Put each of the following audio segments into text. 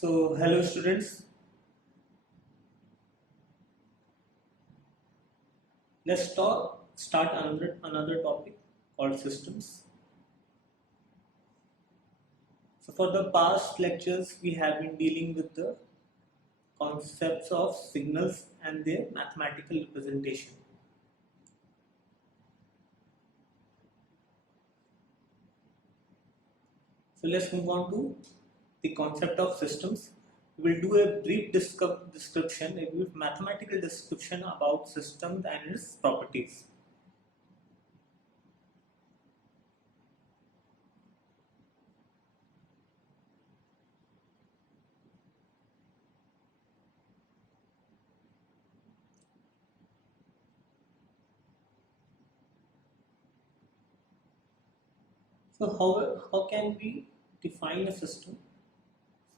So, hello students, let's start another topic called systems. So, for the past lectures, we have been dealing with the concepts of signals and their mathematical representation. So, let's move on to the concept of systems. We will do a brief description, a brief mathematical description about systems and its properties. So, how can we define a system?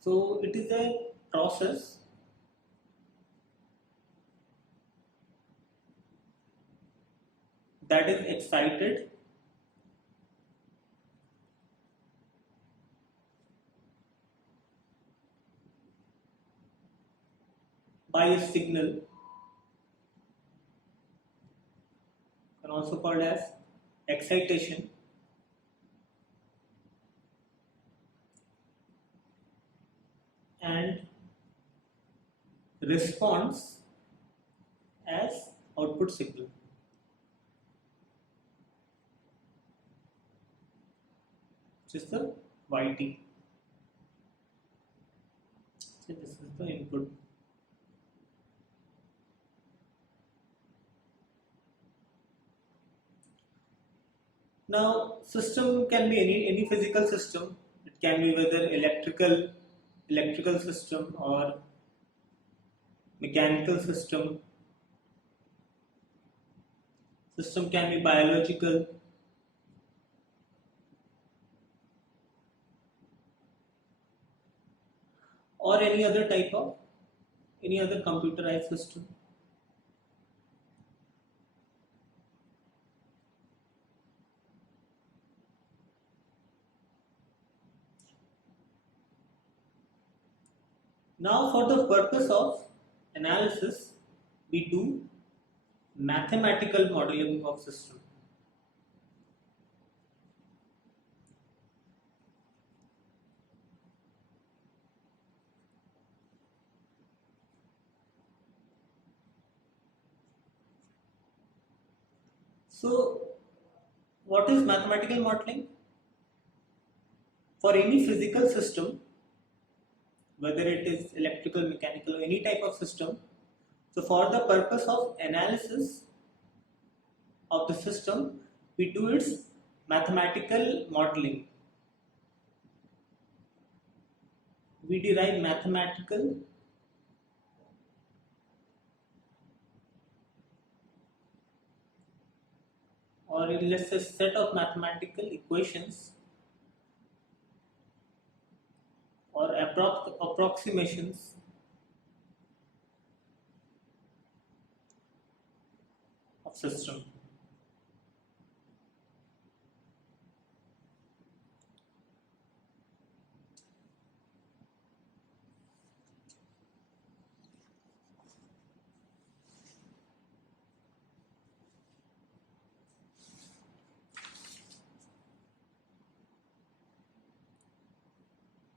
So, it is a process that is excited by a signal, and also called as excitation, and response as output signal. Which is the YT. So this is the input. Now, system can be any physical system. It can be whether electrical system or mechanical system. System can be biological. Or any other computerized system. Now, for the purpose of analysis, we do mathematical modeling of system. So, what is mathematical modeling? For any physical system, whether it is electrical, mechanical, or any type of system, so for the purpose of analysis of the system, we do its mathematical modeling. We derive mathematical or let's say set of mathematical equations or approximations of system.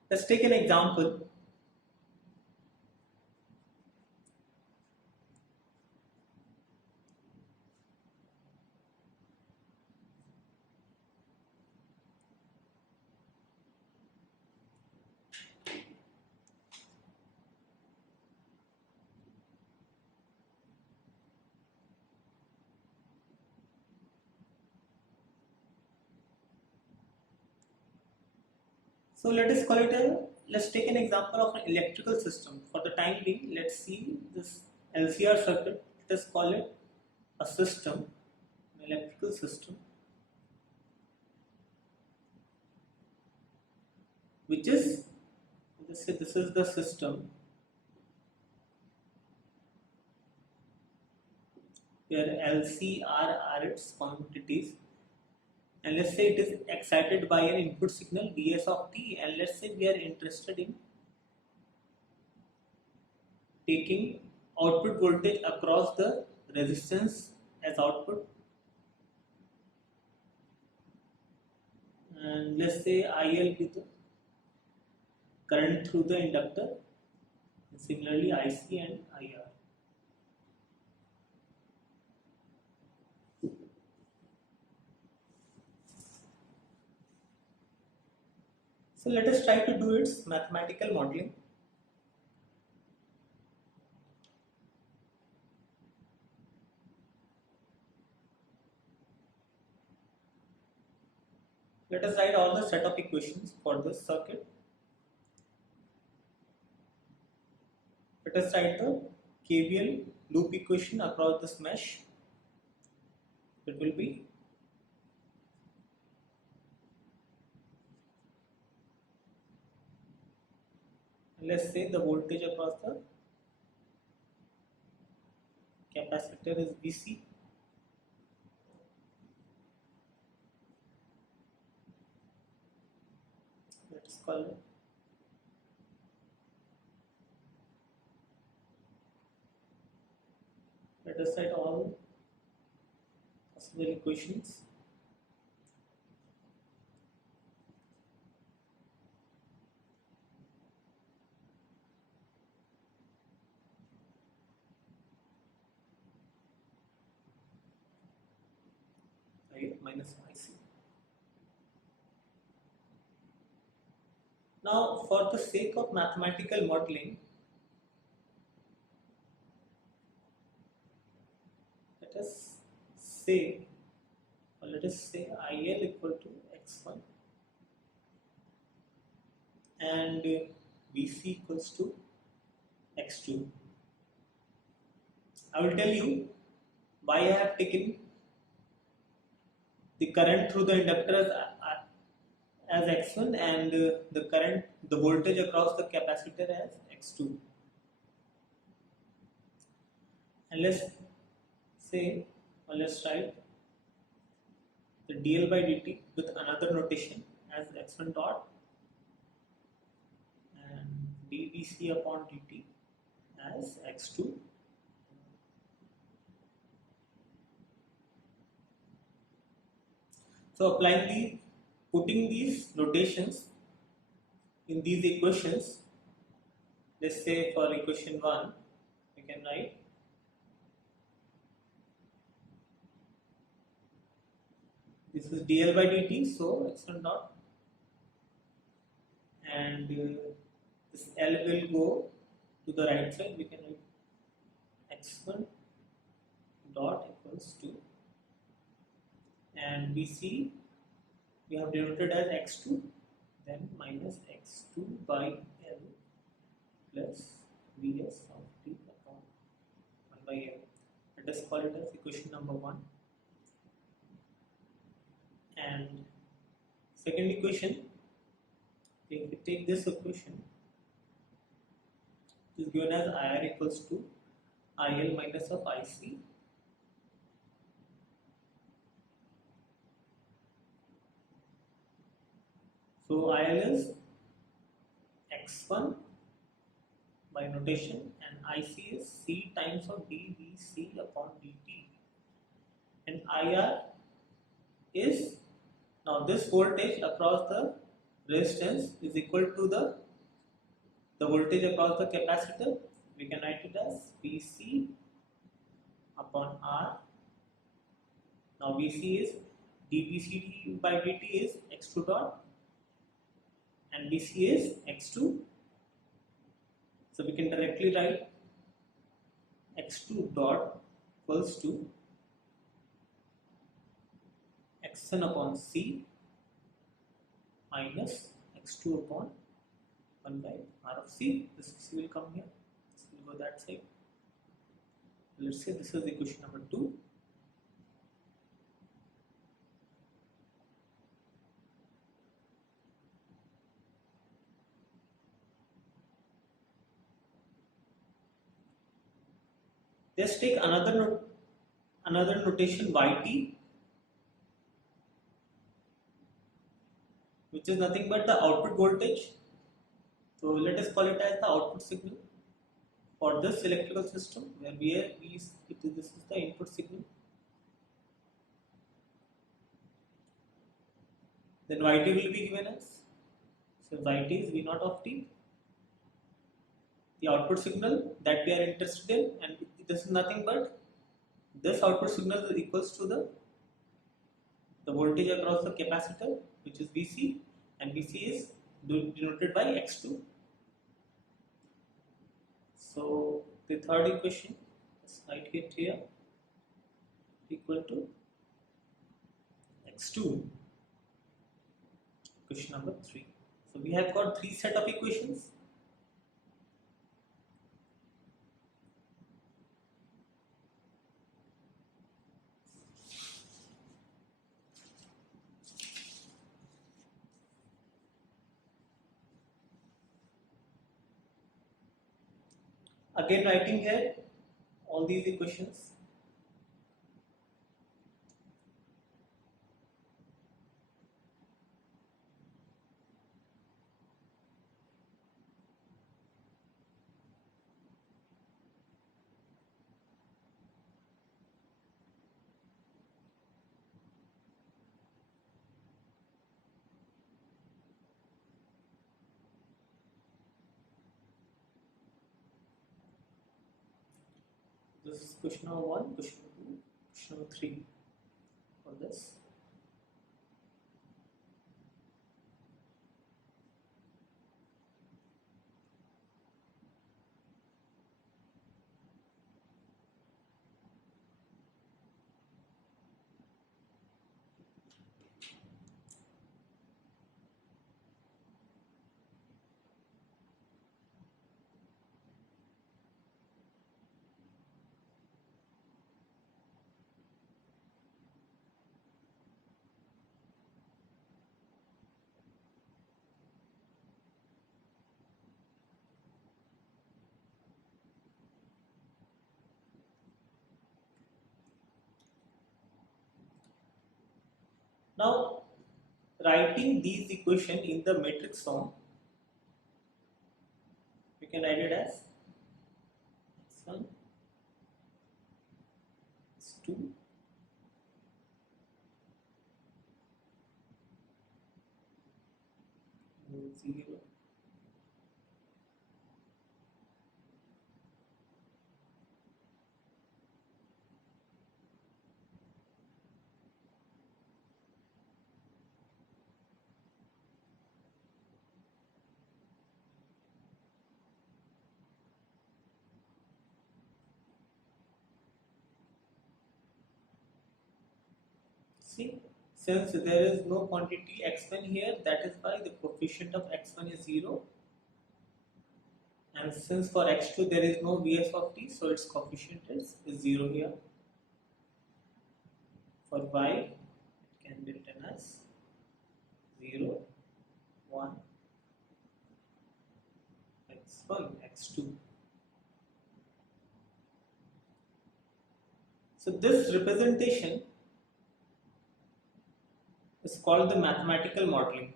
Let's take an example. So let's take an example of an electrical system. For the time being, let's see this LCR circuit. Let us call it a system, an electrical system, which is, let's say this is the system where LCR are its quantities, and let's say it is excited by an input signal Ds of t, and let's say we are interested in taking output voltage across the resistance as output, and let's say IL be the current through the inductor, and similarly IC and IR. So let us try to do its mathematical modeling. Let us write all the set of equations for this circuit. Let us write the KVL loop equation across this mesh. It will be let's say the voltage across the capacitor is VC. Let's call it let us write all possible equations. I minus IC. Now, for the sake of mathematical modeling, let us say IL equal to x1 and VC equals to x2. I will tell you why I have taken the current through the inductor as x1 and the voltage across the capacitor as x2. And let's write the dl by dt with another notation as x1 dot and dvc upon dt as x2. So putting these notations in these equations, let's say for equation 1, we can write this is dl by dt, so x1 dot, and this L will go to the right side. We can write x1 dot equals to, and VC we have denoted as x2, then minus x2 by L plus Vs of t upon 1 by L. Let us call it as equation number 1. And second equation, if we take this equation, it is given as IR equals to IL minus of IC. So IL is x1 by notation and IC is C times of dVC upon dt, and IR is, now this voltage across the resistance is equal to the voltage across the capacitor. We can write it as VC upon R. Now VC is dVC by dt is x2 dot and VC is x2. So we can directly write x2 dot equals to x1 upon C minus x2 upon 1 by R of C. This C will come here, this will go that side. Let's say this is equation number 2. Let's take another notation YT, which is nothing but the output voltage. So let us call it as the output signal. for this electrical system where this is the input signal. Then yt will be given as, so yt is v naught of t, the output signal that we are interested in, and this is nothing but this output signal is equals to the voltage across the capacitor, which is Vc, and Vc is denoted by x2. So the third equation, let's write it here, equal to x2, equation number 3. So we have got 3 set of equations. Again writing here all these equations. This is question number 1, question number 2, question number 3 for this. Now, writing these equations in the matrix form, we can write it as x1, x2, and 0. See, since there is no quantity x1 here, that is why the coefficient of x1 is 0. And since for x2 there is no Vs of t, so its coefficient is 0 here. For y, it can be written as 0, 1, x1, x2. So this representation is called the mathematical modeling.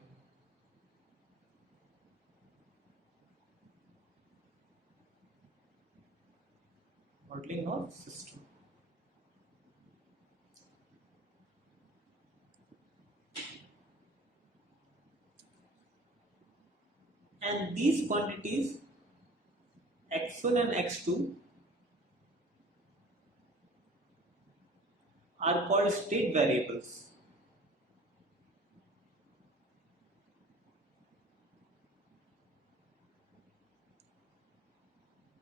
Modeling of system. And these quantities x1 and x2 are called state variables.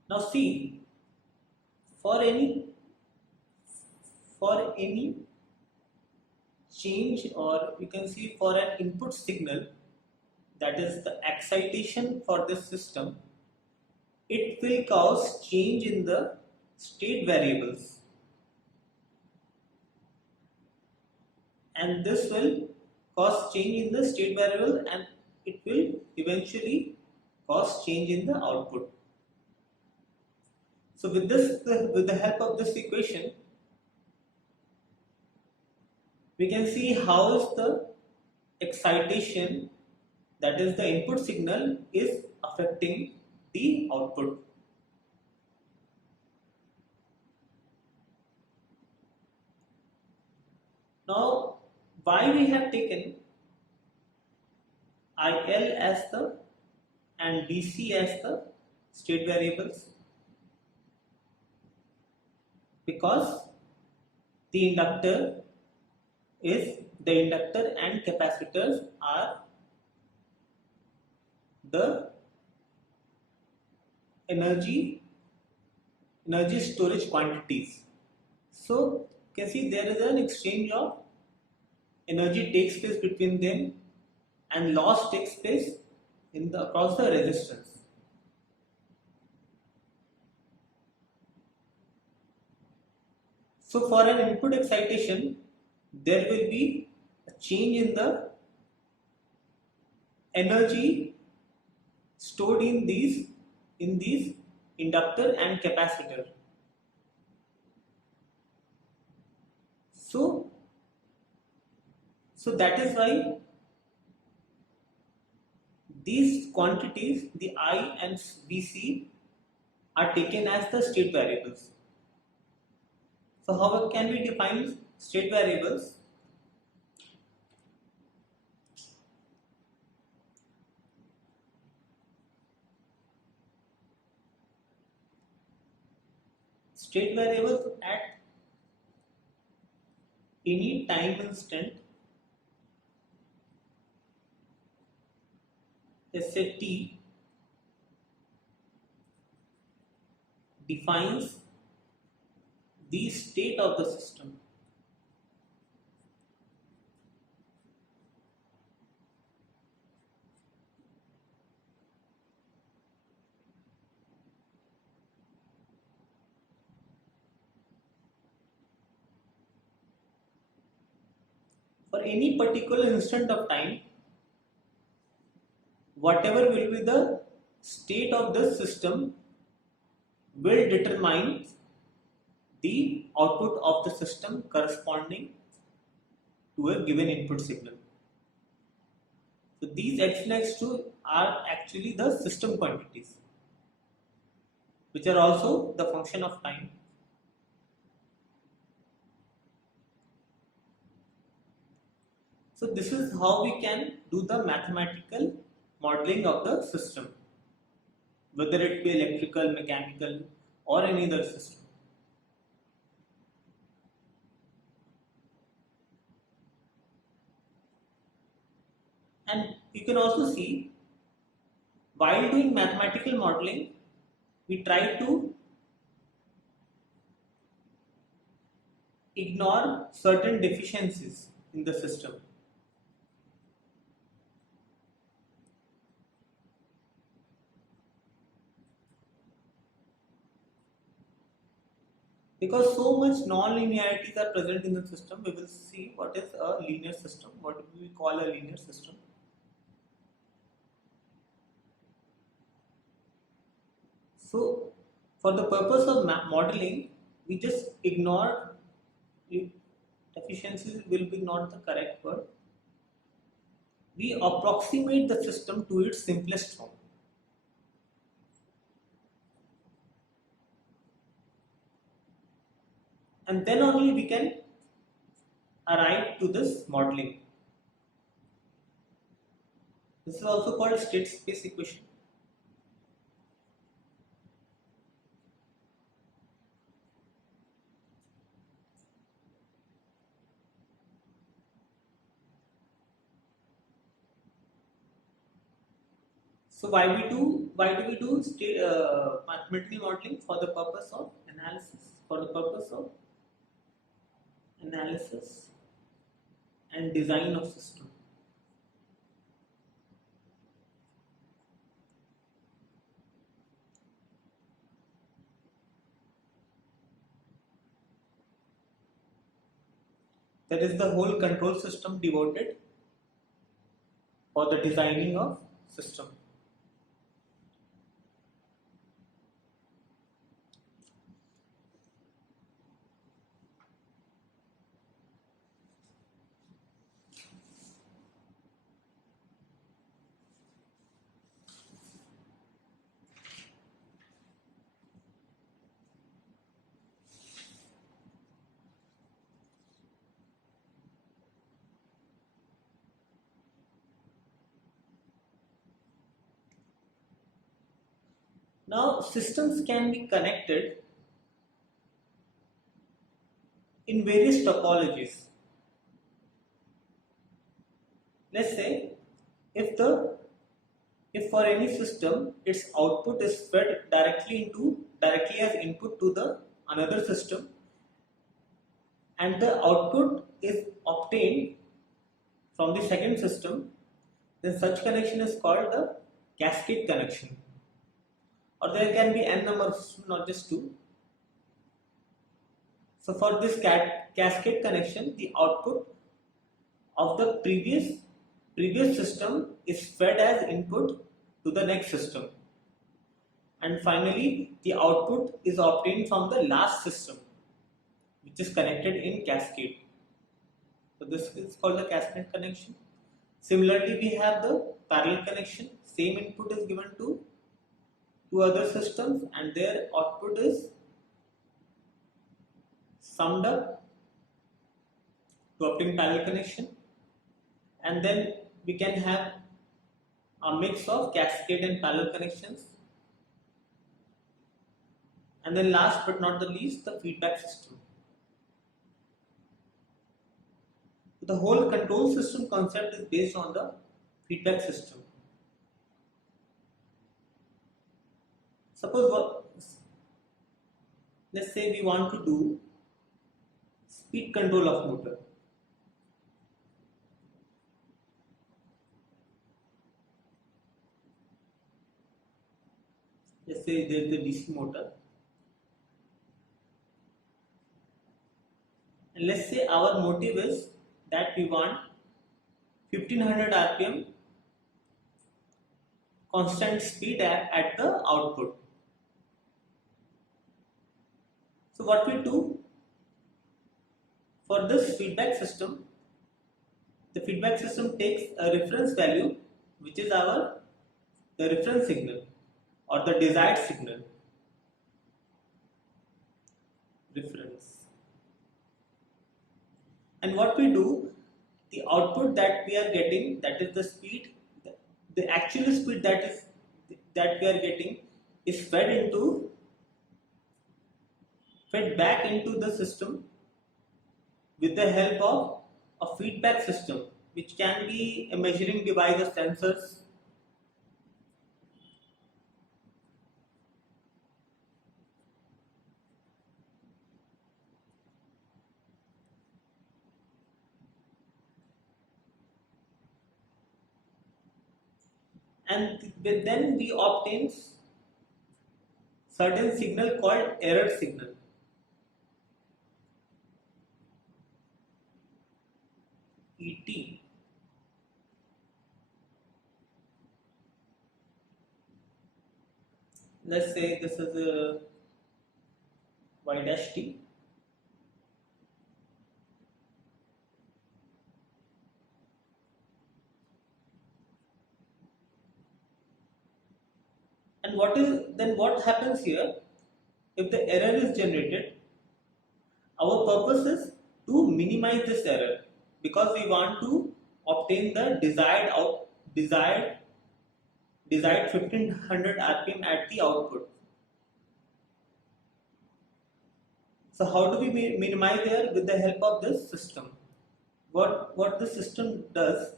Now see, for any change, or you can see for an input signal, that is the excitation for this system, it will cause change in the state variables, and this will cause change in the state variable, and it will eventually cause change in the output. So with the help of this equation, we can see how is the excitation, that is the input signal, is affecting the output. Now, why we have taken IL as the and BC as the state variables? Because the inductor and capacitors are the energy storage quantities. So you can see there is an exchange of energy takes place between them and loss takes place across the resistance. So for an input excitation, there will be a change in the energy stored in these inductor and capacitor. So that is why these quantities, the I and Bc, are taken as the state variables. So how can we define state variables? State variables at any time instant, let's say t, defines the state of the system. For any particular instant of time, whatever will be the state of the system will determine the output of the system corresponding to a given input signal. So these x and x2 are actually the system quantities, which are also the function of time. So this is how we can do the mathematical modeling of the system, whether it be electrical, mechanical, or any other system. And you can also see, while doing mathematical modeling, we try to ignore certain deficiencies in the system. Because so much non-linearities are present in the system, we will see what is a linear system, what we call a linear system. So for the purpose of modeling, we just ignore deficiencies will be not the correct word. We approximate the system to its simplest form. And then only we can arrive to this modeling. This is also called a state space equation. So why do we do mathematical modeling? For the purpose of analysis, and design of system. There is the whole control system devoted for the designing of system. Now systems can be connected in various topologies. Let's say if for any system its output is fed directly as input to the another system, and the output is obtained from the second system, then such connection is called the cascade connection. Or there can be n number of systems, not just two. So for this cascade connection, the output of the previous system is fed as input to the next system, and finally the output is obtained from the last system, which is connected in cascade. So this is called the cascade connection. Similarly, we have the parallel connection. Same input is given to two other systems and their output is summed up to obtain parallel connection, and then we can have a mix of cascade and parallel connections. And then last but not the least, the feedback system. The whole control system concept is based on the feedback system. Suppose let's say we want to do speed control of motor. Let's say there is a DC motor, and let's say our motive is that we want 1500 rpm constant speed at the output. So what we do for this feedback system, the feedback system takes a reference value, which is the reference signal or the desired signal. Reference. And what we do, the output that we are getting, that is the speed, the actual speed that we are getting is fed back into the system with the help of a feedback system, which can be a measuring device or sensors. And then we obtain certain signal called error signal. ET. Let's say this is a y dash t. And what happens here? If the error is generated, our purpose is to minimize this error, because we want to obtain the desired 1500 rpm at the output. So how do we minimize error? With the help of this system. What the system does,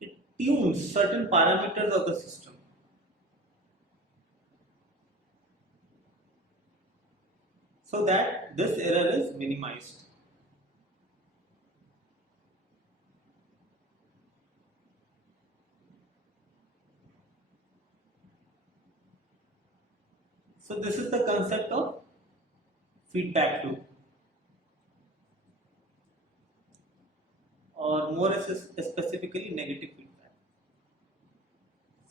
it tunes certain parameters of the system. So that this error is minimized. So this is the concept of feedback loop, or more specifically negative feedback.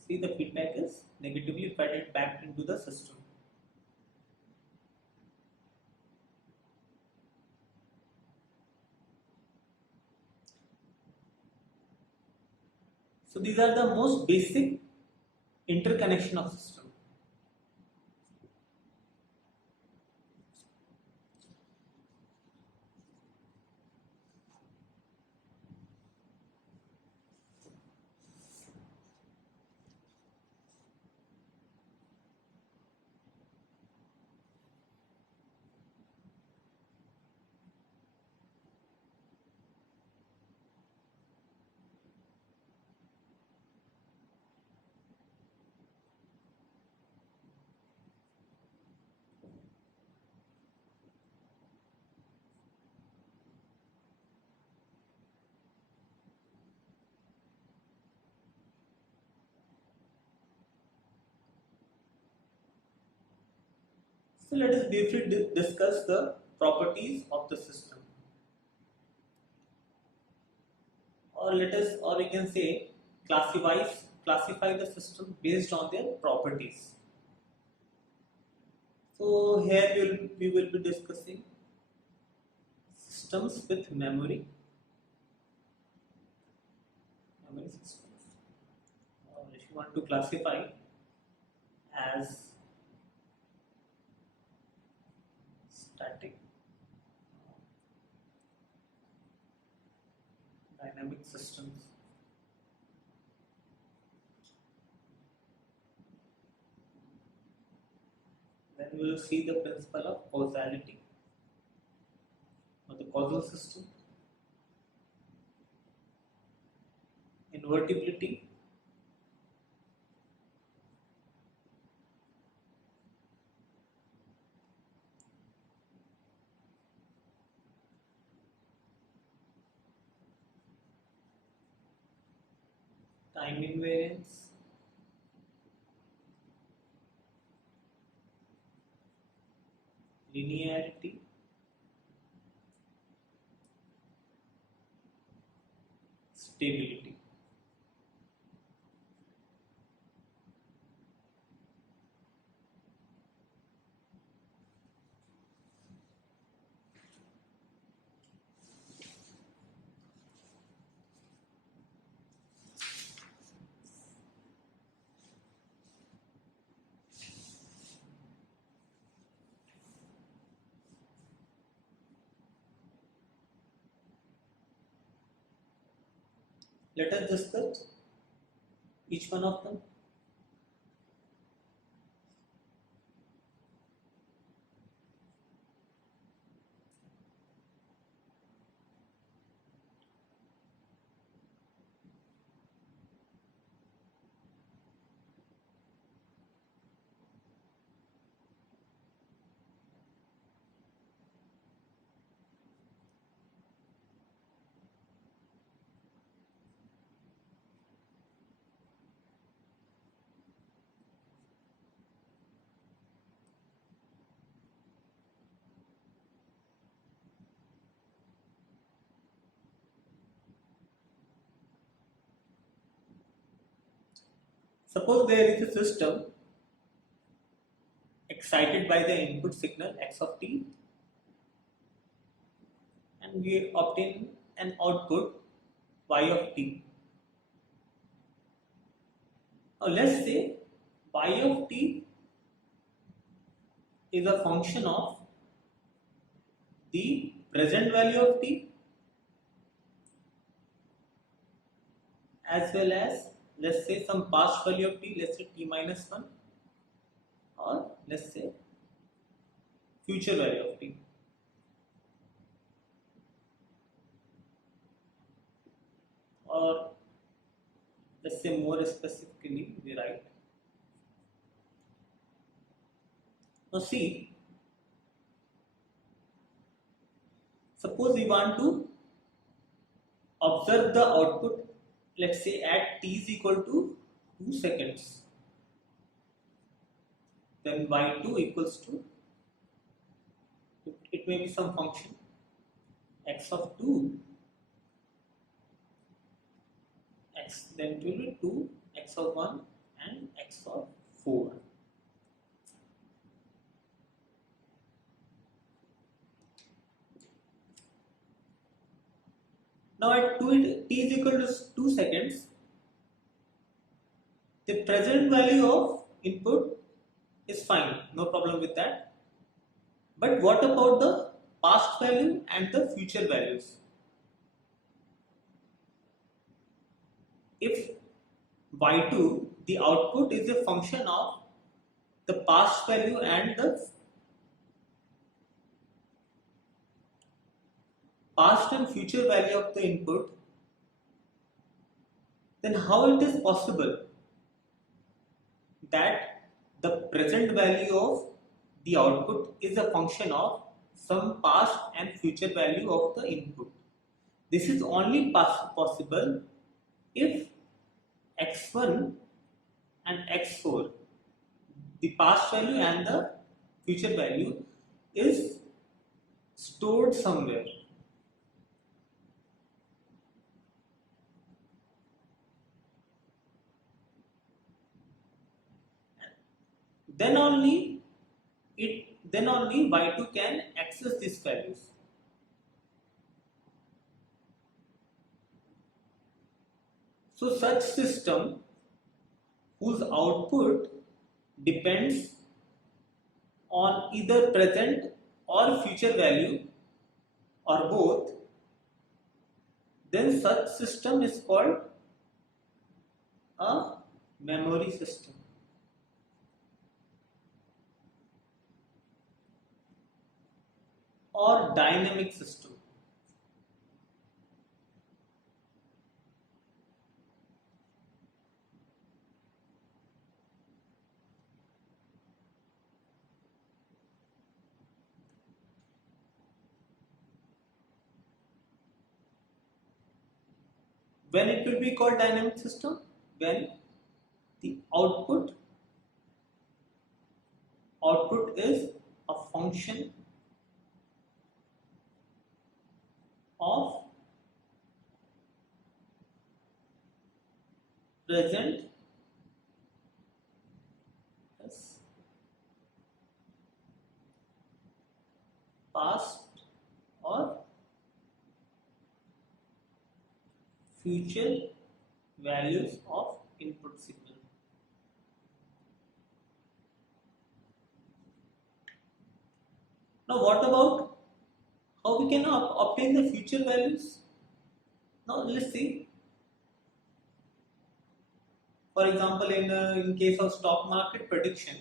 See, the feedback is negatively fed back into the system. So these are the most basic interconnection of system. So let us briefly discuss the properties of the system, or we can say classify the system based on their properties. So here we will be discussing systems with memory systems, or if you want to classify as static, dynamic systems. Then we will see the principle of causality, or the causal system, invertibility, time invariance, linearity, stability. Let us discuss each one of them. Suppose there is a system excited by the input signal x of t, and we obtain an output y of t. Now let's say y of t is a function of the present value of t as well as, let's say, some past value of t, let's say t minus 1, or let's say future value of t. Or let's say more specifically we write, now see, suppose we want to observe the output, let's say at t is equal to 2 seconds, then y2 equals to, it may be some function x of 2, x, then it will be 2, x of 1 and x of 4. Now at t is equal to 2 seconds, the present value of input is fine, no problem with that. But what about the past value and the future values? If y2, the output is a function of the past value and the past and future value of the input, then how it is possible that the present value of the output is a function of some past and future value of the input? This is only possible if x1 and x4, the past value and the future value is stored somewhere. Then only y2 can access these values. So such system whose output depends on either present or future value or both, then such system is called a memory system or dynamic system. When it will be called dynamic system? When the output is a function of present plus past or future values of input signal. Now what about how we can obtain the future values? Now let's see. For example, in case of stock market prediction,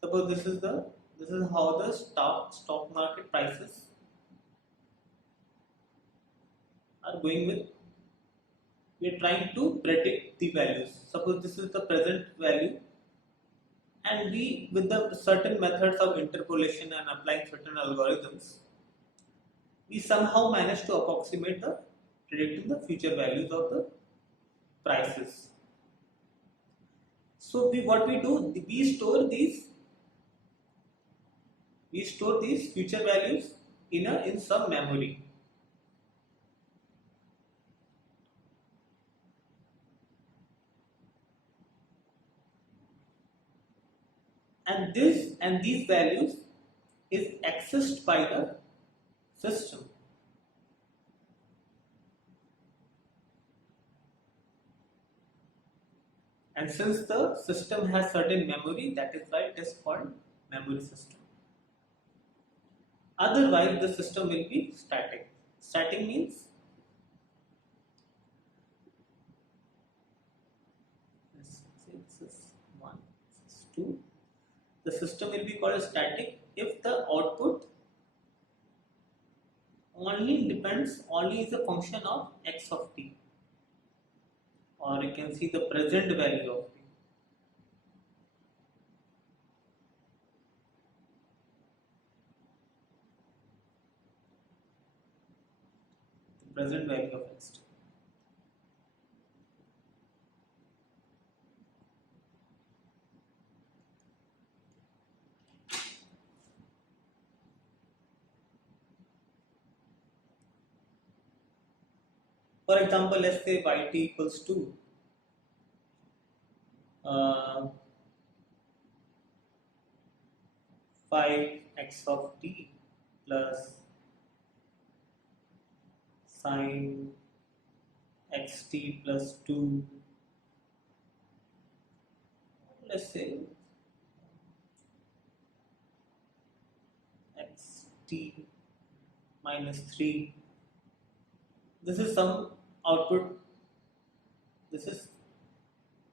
suppose this is how the stock market prices are going with. We are trying to predict the values. Suppose this is the present value, and we, with the certain methods of interpolation and applying certain algorithms, we somehow manage to approximate the predicting the future values of the prices. So what we do, we store these future values in some memory. And these values is accessed by the system. And since the system has certain memory, that is why it is called memory system. Otherwise, the system will be static. Static means this is 1, this is 2. The system will be called static if the output only is a function of x of t, or you can see the present value of t. The present value of x t. For example, let's say yt equals to 5x of t plus sine xt plus 2. Let's say xt minus 3. This is some output. This is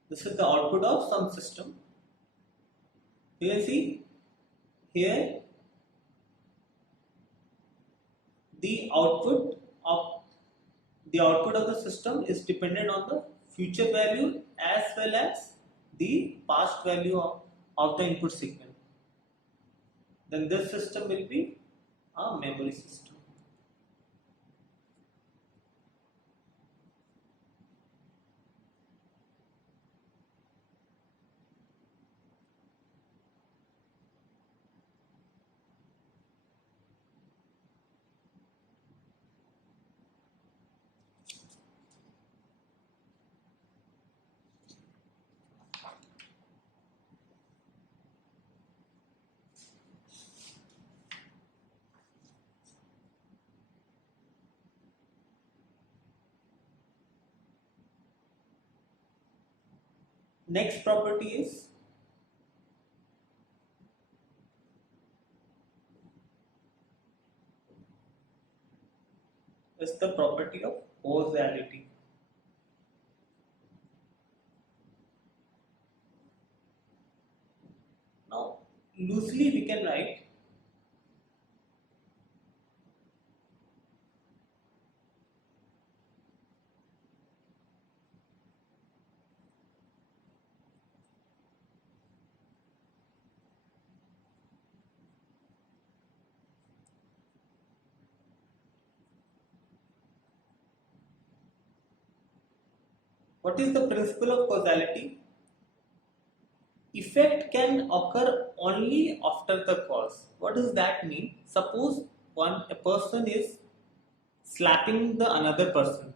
the output of some system. You can see here the output of the system is dependent on the future value as well as the past value of the input signal. Then this system will be a memory system. Next property is the property of causality. Now, loosely we can write what is the principle of causality? Effect can occur only after the cause. What does that mean? Suppose a person is slapping the another person.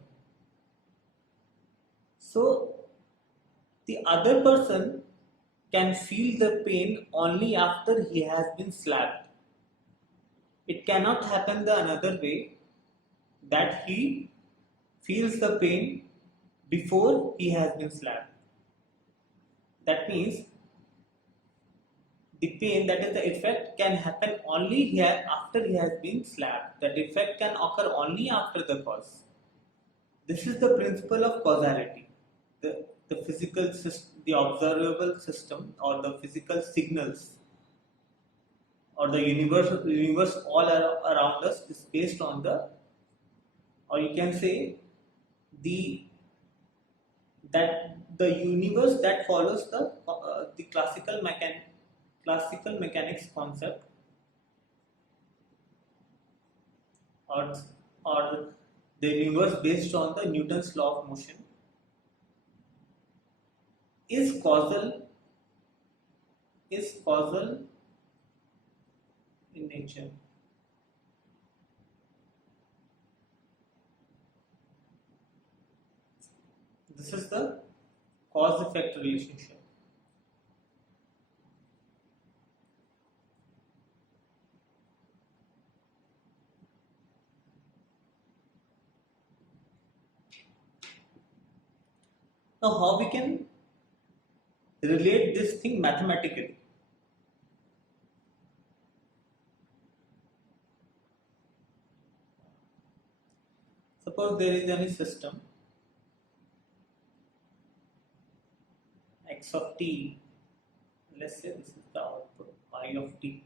So the other person can feel the pain only after he has been slapped. It cannot happen the another way, that he feels the pain before he has been slapped. That means the pain, that is the effect, can happen only here after he has been slapped. That effect can occur only after the cause. This is the principle of causality. The physical system, the observable system, or the physical signals, or the universe all around us is based on the, or you can say the that the universe that follows the classical mechanics concept, or or the universe based on the Newton's law of motion is causal in nature. This is the cause-effect relationship. Now, how we can relate this thing mathematically? Suppose there is any system x of t, let's say this is the output I of t.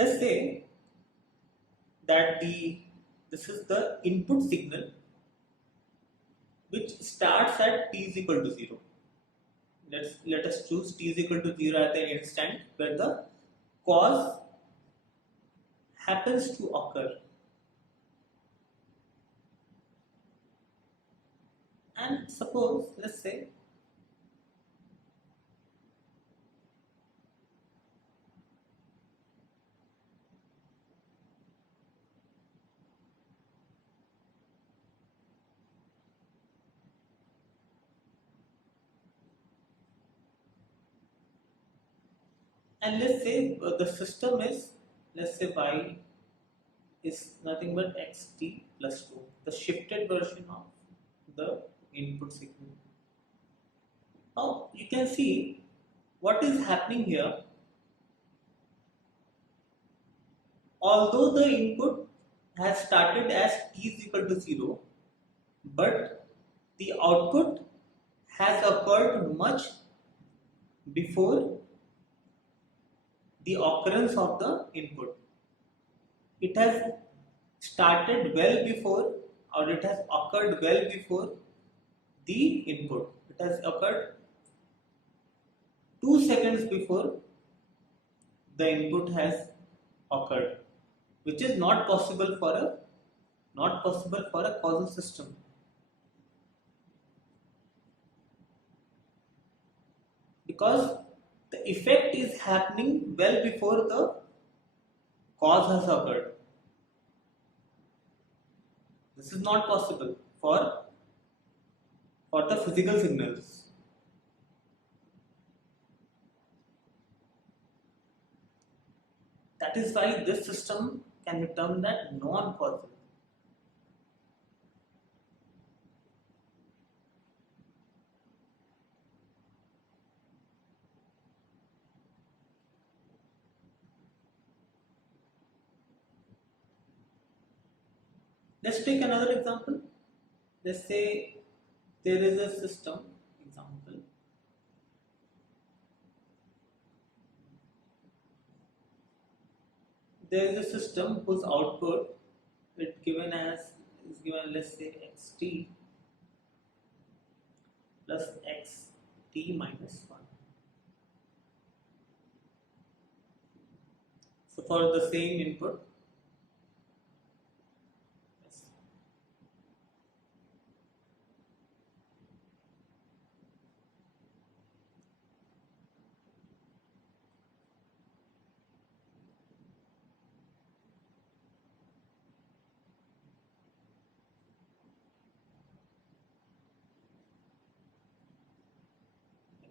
Let's say that this is the input signal which starts at t is equal to 0. Let us choose t is equal to 0 at the instant where the cause happens to occur. And suppose, let's say, and let's say the system is, let's say y is nothing but xt plus 2, the shifted version of the input signal. Now you can see what is happening here. Although the input has started as t is equal to 0, but the output has occurred much before the occurrence of the input. It has started well before, or it has occurred well before the input. It has occurred 2 seconds before the input has occurred, which is not possible for a causal system. Because the effect is happening well before the cause has occurred. This is not possible for the physical signals. That is why this system can be termed that non-causal. Let's take another example. Let's say there is a system, example. There is a system whose output is given, let's say, xt plus xt minus 1. So for the same input,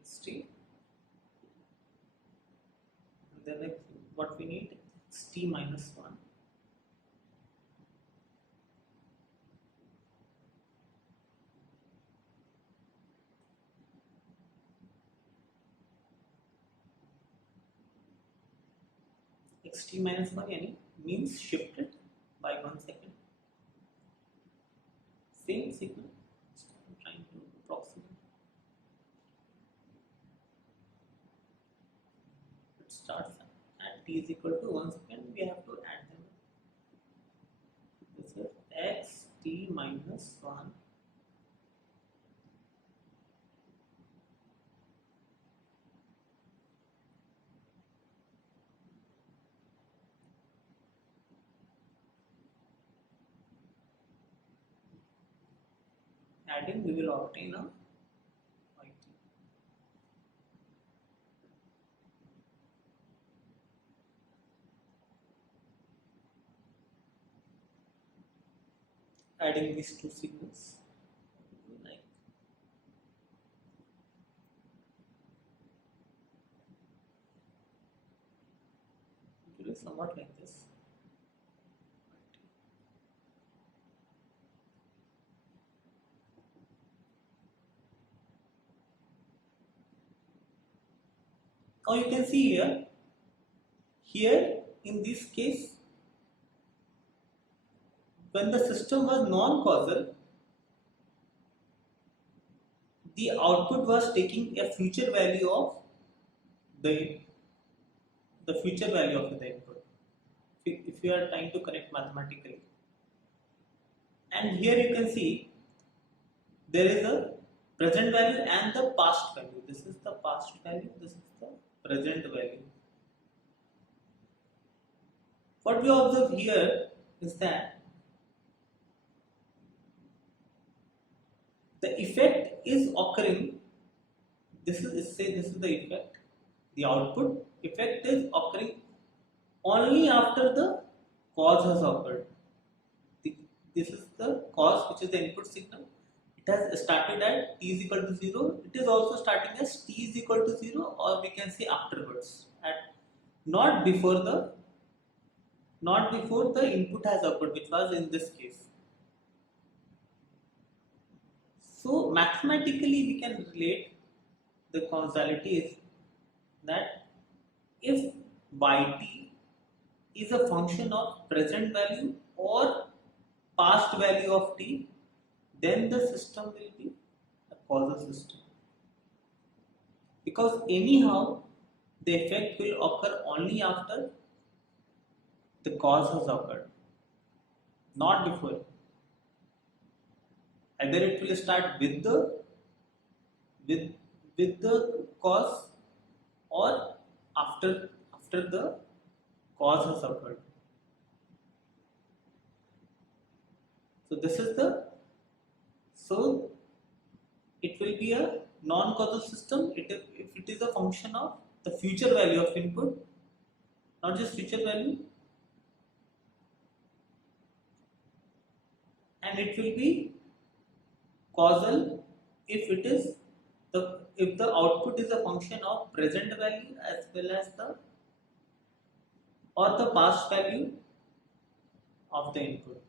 xt, and then what we need, xt minus 1. xt minus 1 means shifted by 1 second. Same signal, I'm trying to approximate. It starts at t is equal to 1 second, we have to add them. This is xt minus 1 adding, we will obtain a yt. Adding these two signals, like it will be somewhat like this. Now you can see here in this case, when the system was non-causal, the output was taking a future value of the future value of the input. If you are trying to connect mathematically, and here you can see there is a present value and the past value. This is the past value, this is the present value. What we observe here is that the effect is occurring. This is the effect. The output effect is occurring only after the cause has occurred. This is the cause, which is the input signal. It has started at t is equal to 0. It is also starting as t is equal to 0, or we can say afterwards, at not before the input has occurred, which was in this case. So mathematically we can relate the causality is that if yt is a function of present value or past value of t, then the system will be a causal system, because anyhow the effect will occur only after the cause has occurred, not before. Either it will start with the cause or after the cause has occurred. So it will be a non-causal system if it is a function of the future value of input, not just future value, and it will be causal if the output is a function of present value as well as the past value of the input.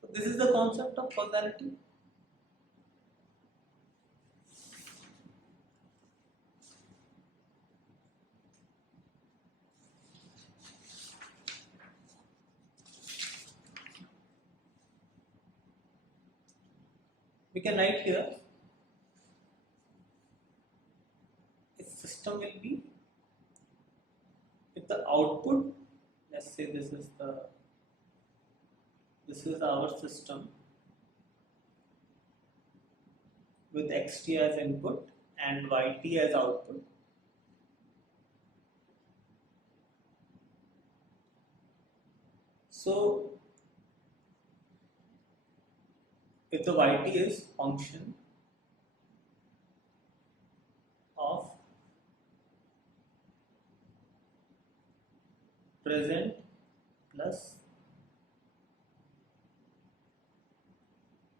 So this is the concept of causality. We can write here, a system will be, if the output, let's say this is our system with xt as input and yt as output. So if the yt is function of present plus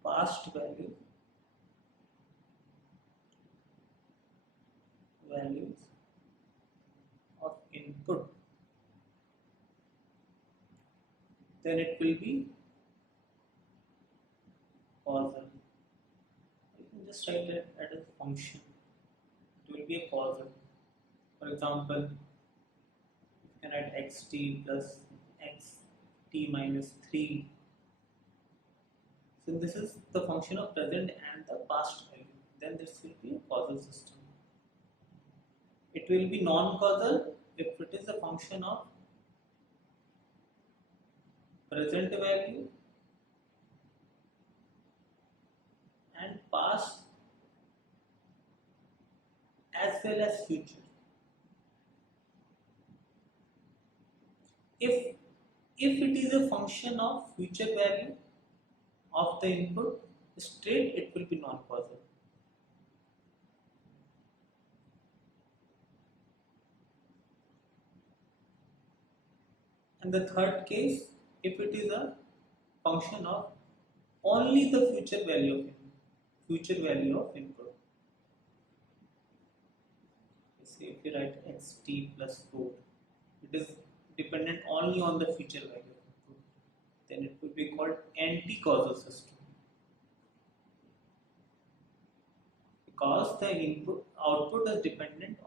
past values of input, then it will be causal. You can just write it as a function. It will be a causal. For example, you can write xt plus xt minus 3. So this is the function of present and the past value. Then this will be a causal system. It will be non-causal if it is a function of present value and past as well as future. If it is a function of future value of the input straight, it will be non-causal. And the third case, if it is a function of only the future value of input. Say if you write xt plus 4, it is dependent only on the future value of input, then it will be called anti-causal system, because the output is dependent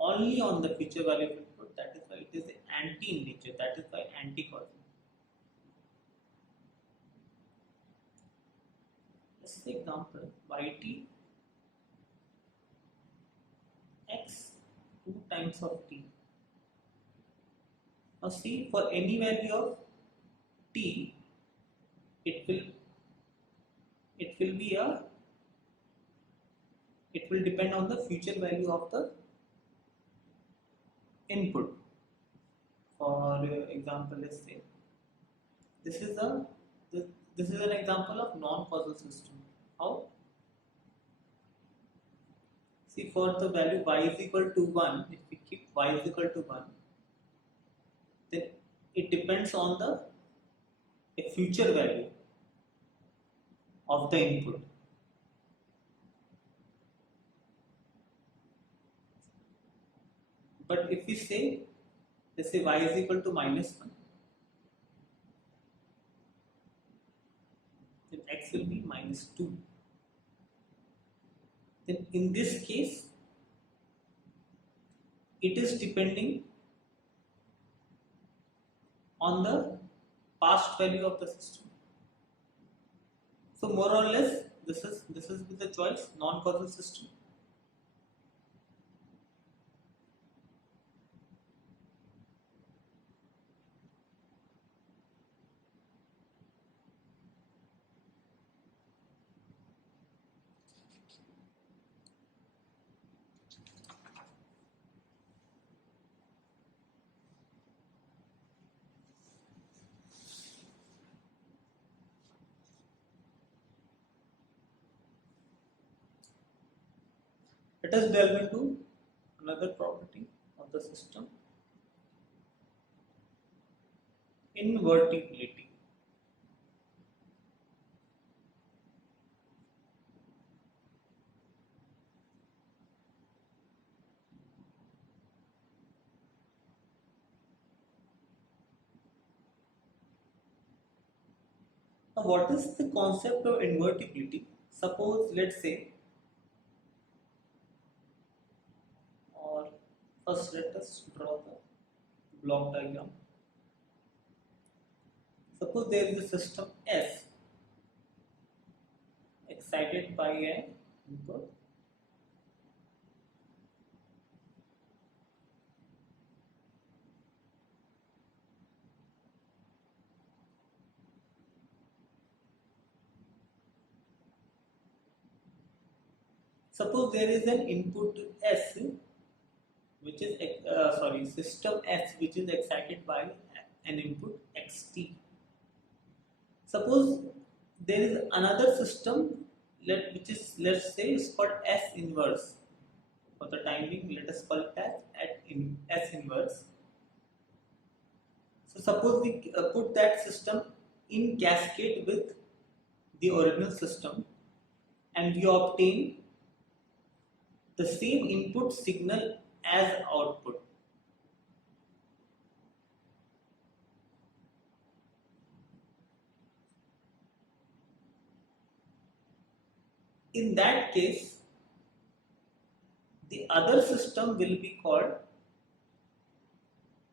only on the future value of input. That is why it is anti in nature. That is why anti-causal. Let's take example yt x 2 times of t. Now see, for any value of t, it will depend on the future value of the input. For example, let's say this is an example of non-causal system. How? See, for the value y is equal to 1, if we keep y is equal to 1, then it depends on a future value of the input. But if we say, let's say y is equal to minus 1, then x will be minus 2. Then in this case, it is depending on the past value of the system. So more or less, this is the choice, non-causal system. Let us delve into another property of the system, invertibility. Now, what is the concept of invertibility? Suppose, let's say, or first let us draw the block diagram. Suppose there is a system S excited by a input. Suppose there is an input S which is system S which is excited by an input xt. Suppose there is another system which is, let's say, is called S inverse. For the time being, let us call it as S inverse. So suppose we put that system in cascade with the original system and we obtain the same input signal as output. In that case, the other system will be called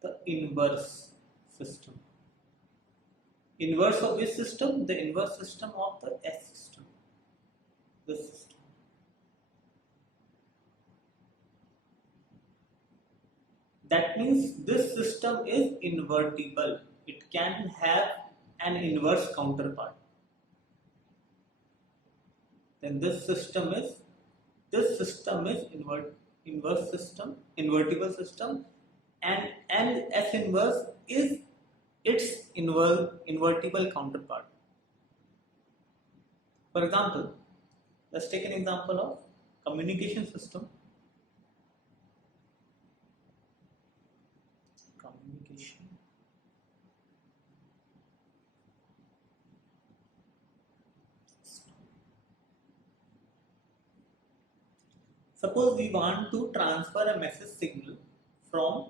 the inverse system. Inverse of which system? The inverse system of the S system. This system. That means this system is invertible. It can have an inverse counterpart. Then this system is inverse system, invertible system, and S inverse is its invertible counterpart. For example, let's take an example of communication system. Communication. Suppose we want to transfer a message signal from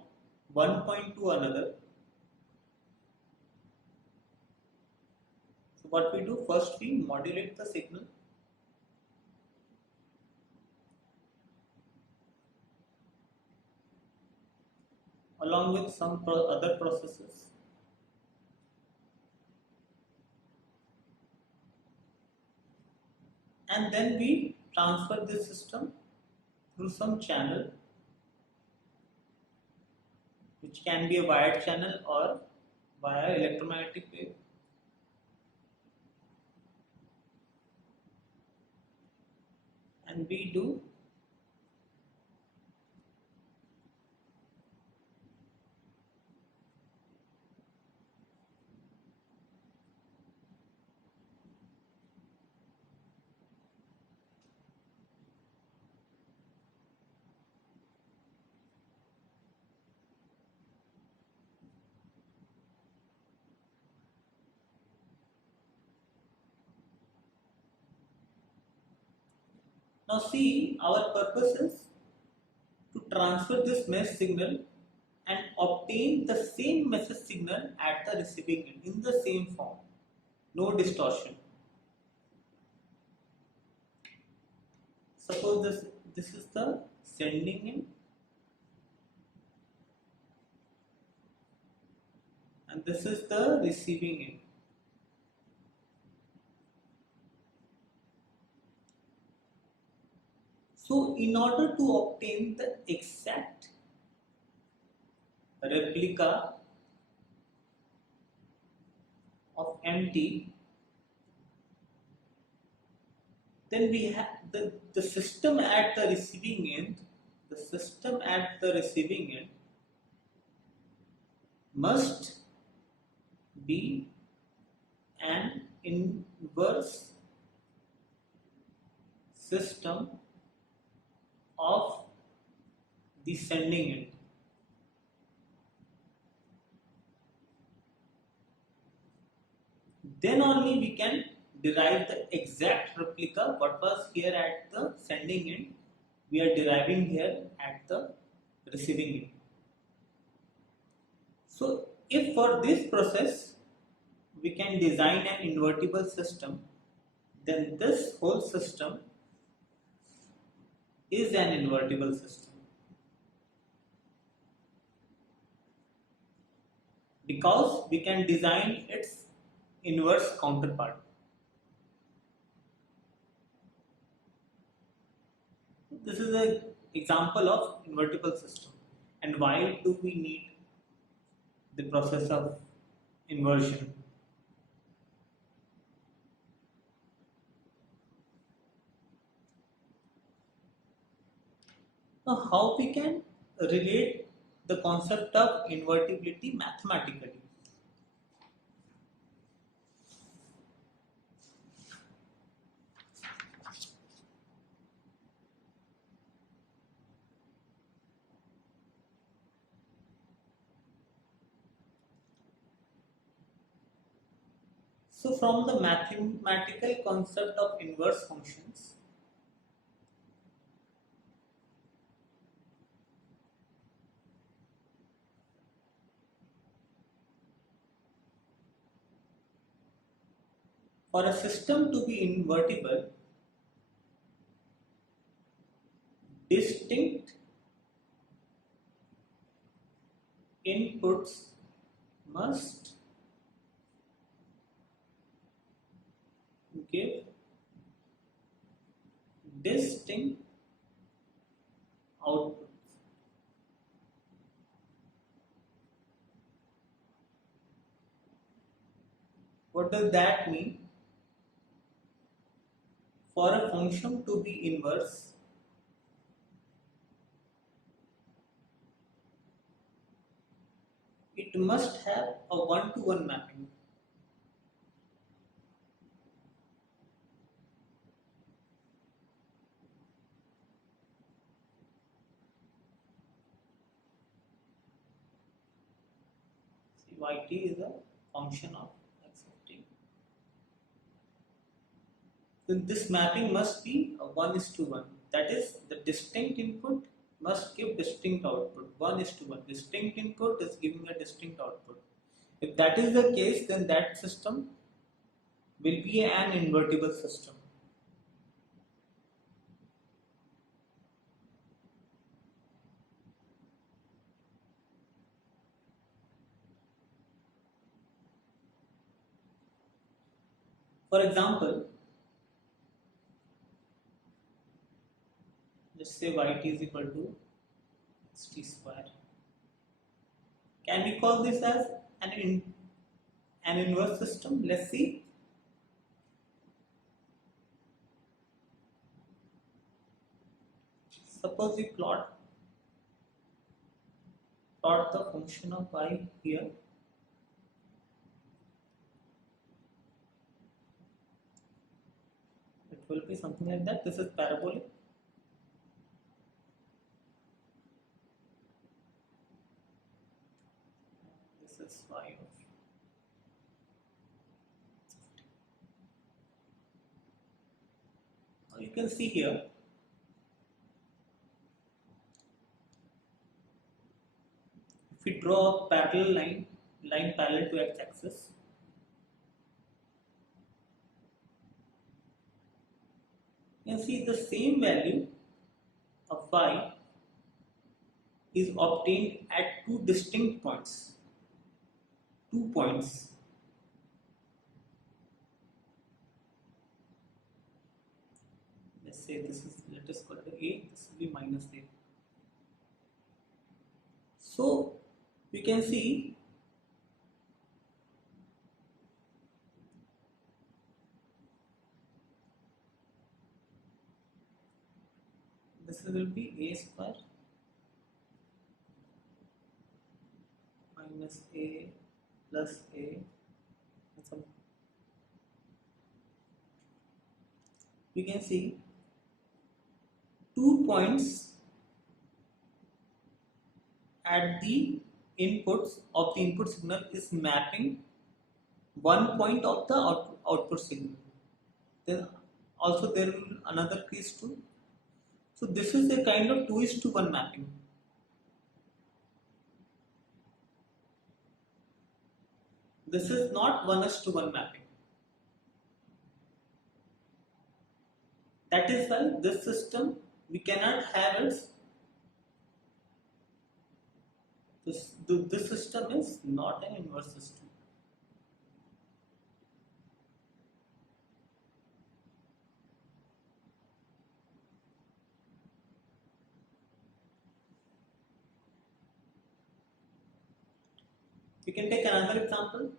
one point to another. So what we do, first we modulate the signal. Along with some other processes. And then we transfer this system through some channel, which can be a wired channel or via electromagnetic wave. And we do now see, our purpose is to transfer this message signal and obtain the same message signal at the receiving end in the same form, no distortion. Suppose this is the sending end and this is the receiving end. So in order to obtain the exact replica of MT, then we have the system at the receiving end, must be an inverse system of the sending end. Then only we can derive the exact replica what was here at the sending end, we are deriving here at the receiving end. So if for this process we can design an invertible system, then this whole system is an invertible system, because we can design its inverse counterpart. This is an example of invertible system. And why do we need the process of inversion? Now, how we can relate the concept of invertibility mathematically? So from the mathematical concept of inverse functions, for a system to be invertible, distinct inputs must give distinct outputs. What does that mean? For a function to be inverse, it must have a one-to-one mapping. See, yt is a function of x of t. So this mapping must be a 1:1. That is, the distinct input must give distinct output. 1:1. Distinct input is giving a distinct output. If that is the case, then that system will be an invertible system. For example, let's say yt is equal to xt square. Can we call this as an inverse system? Let's see. Suppose we plot the function of y here. It will be something like that. This is parabolic. This is y of. Now you can see here. If we draw a parallel line parallel to x-axis, you can see the same value of y is obtained at two distinct points. 2 points. Let's say this is, let us call it a, this will be minus a. So we can see this will be a square minus a plus a. We can see 2 points at the inputs of the input signal is mapping one point of the output signal. Then also there will be another case too. So this is a kind of 2:1 mapping. This is not 1:1 mapping. That is why this system we cannot have its this system is not an inverse system. We can take another example.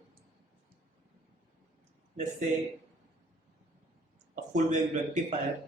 Let's say a full wave rectifier.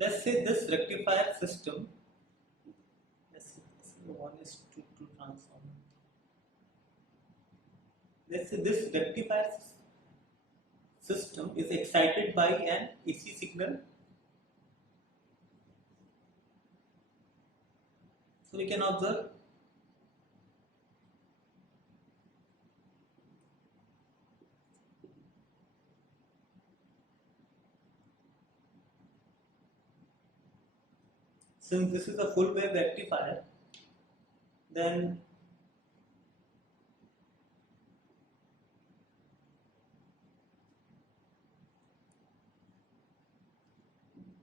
Let's say this rectifier system, let's say 1:2 transformer. Let's say this rectifier system is excited by an AC signal. So we can observe since this is a full wave rectifier, then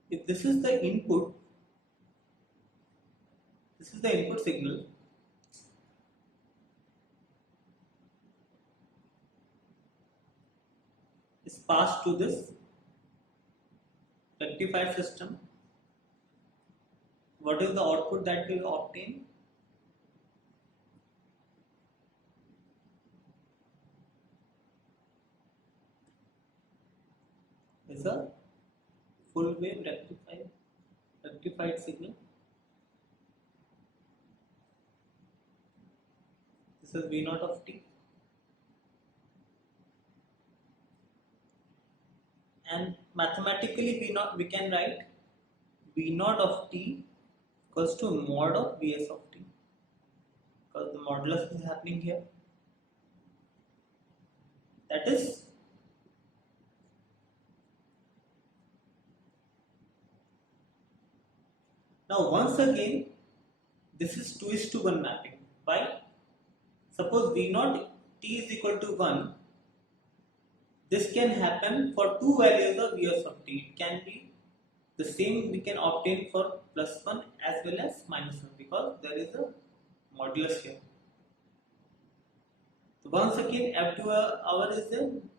if this is the input, this is the input signal, is passed to this rectifier system. What is the output that we obtain? Is a full wave rectified signal. This is V naught of t, and mathematically we can write V naught of t equals to mod of Vs of t, because the modulus is happening here. That is now once again this is 2:1 mapping. Why? Suppose V naught t is equal to 1. This can happen for two values of Vs of t. It can be the same we can obtain for +1 as well as -1, because there is a modulus here. So once again F to hour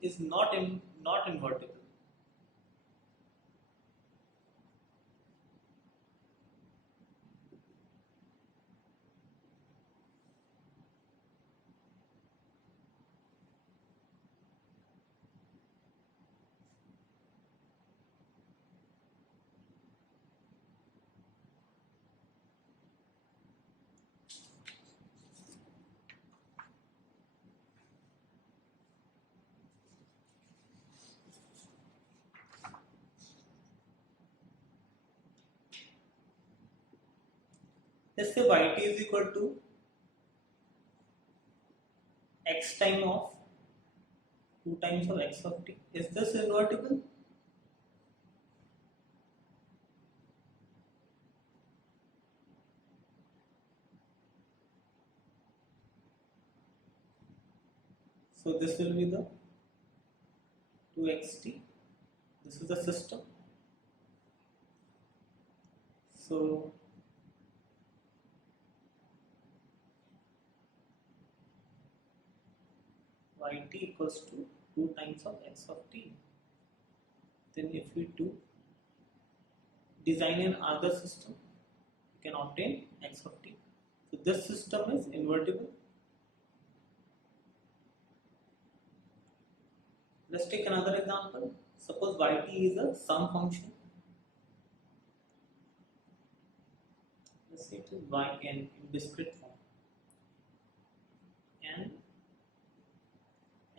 is not invertible. Let's say yt is equal to x time of 2 times of x of t. Is this invertible? So this will be the 2xt. This is the system. So yt equals to 2 times of x of t. Then if we do design another system, we can obtain x of t. So this system is invertible. Let's take another example. Suppose yt is a sum function. Let's say it is yn in discrete form. And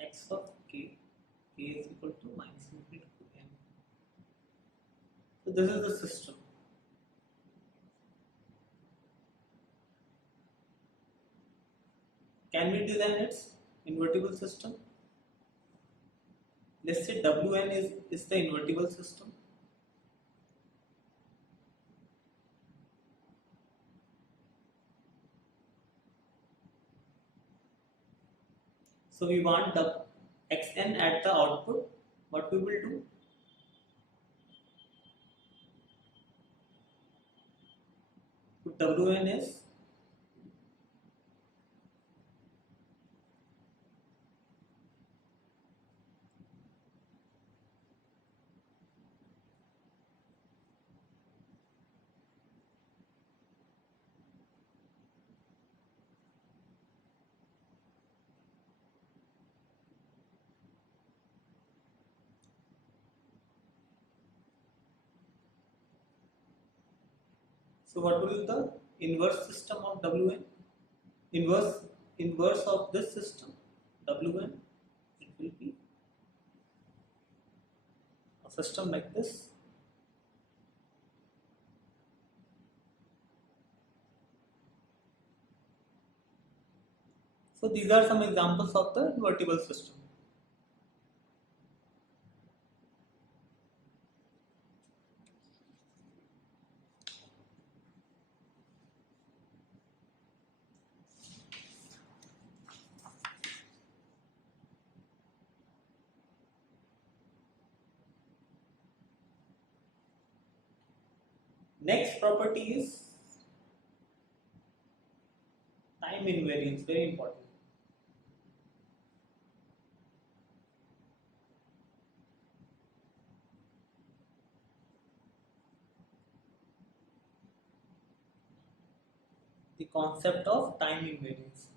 x of k is equal to minus infinity to n. So this is the system. Can we design its invertible system? Let's say Wn is the invertible system. So we want the xn at the output. What we will do? Put Wn is so what will be the inverse system of Wn? Inverse of this system Wn, it will be a system like this. So these are some examples of the invertible system. Next property is time invariance, very important. The concept of time invariance.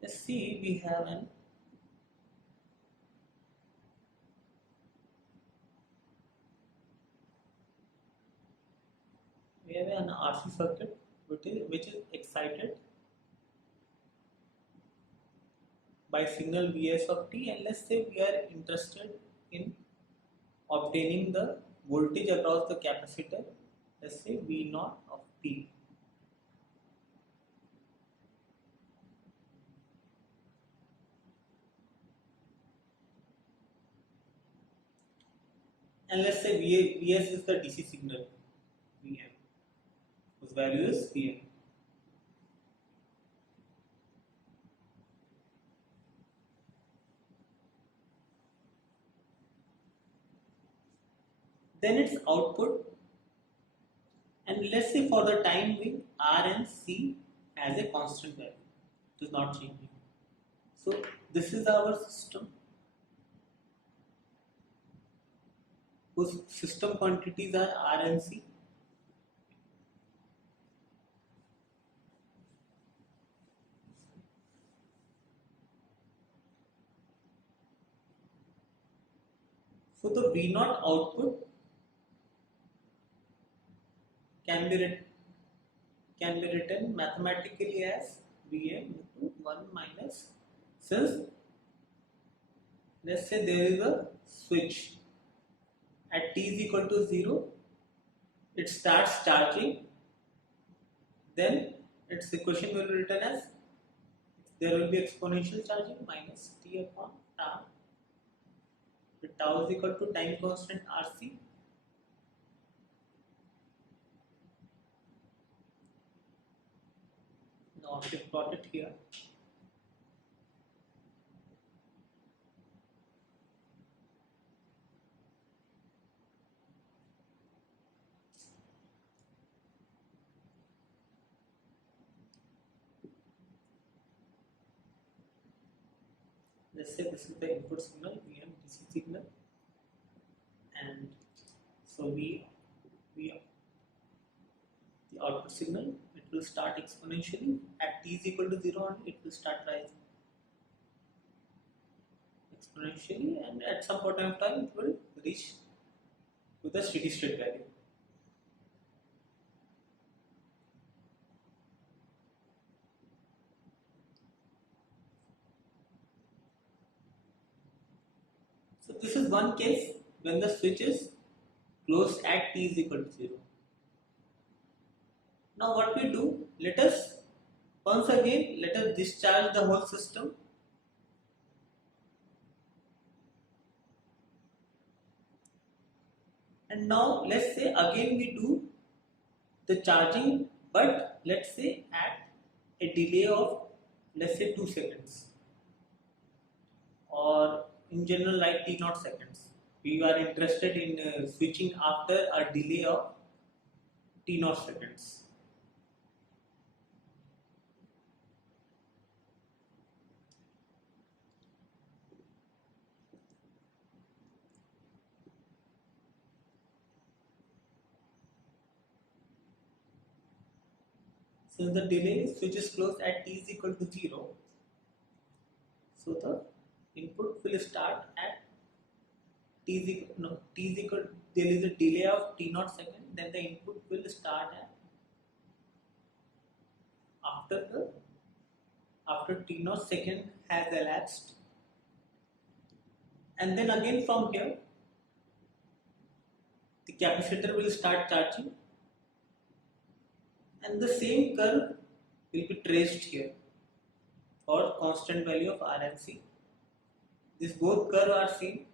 Let's see, we have an RC circuit which is excited by signal Vs of t, and let's say we are interested in obtaining the voltage across the capacitor, let's say V0 of t. And let's say Vs is the DC signal Vm, whose value is Vm. Then its output, and let's say for the time being R and C has a constant value, it is not changing. So this is our system whose system quantities are R and C. So the V0 output can be written mathematically as Vm into 1 minus, since let's say there is a switch at t is equal to 0, it starts charging, then its equation will be written as, there will be exponential charging minus t upon tau. The tau is equal to time constant RC. Now we have plot it here. let's say this is the input signal, we have DC signal, and so we the output signal, it will start exponentially at t is equal to 0 only, it will start rising exponentially, and at some point of time it will reach to the steady state value. So this is one case when the switch is closed at t is equal to 0. Now what we do, let us once again discharge the whole system. And now let's say again we do the charging, but let's say at a delay of, let's say, 2 seconds, or in general like t naught seconds. We are interested in switching after a delay of t naught seconds. Since the delay switch is closed at t is equal to 0, so the input will start at t is equal, there is a delay of t naught second, then the input will start at after t naught second has elapsed, and then again from here the capacitor will start charging, and the same curve will be traced here for constant value of R and C. These both curves are same.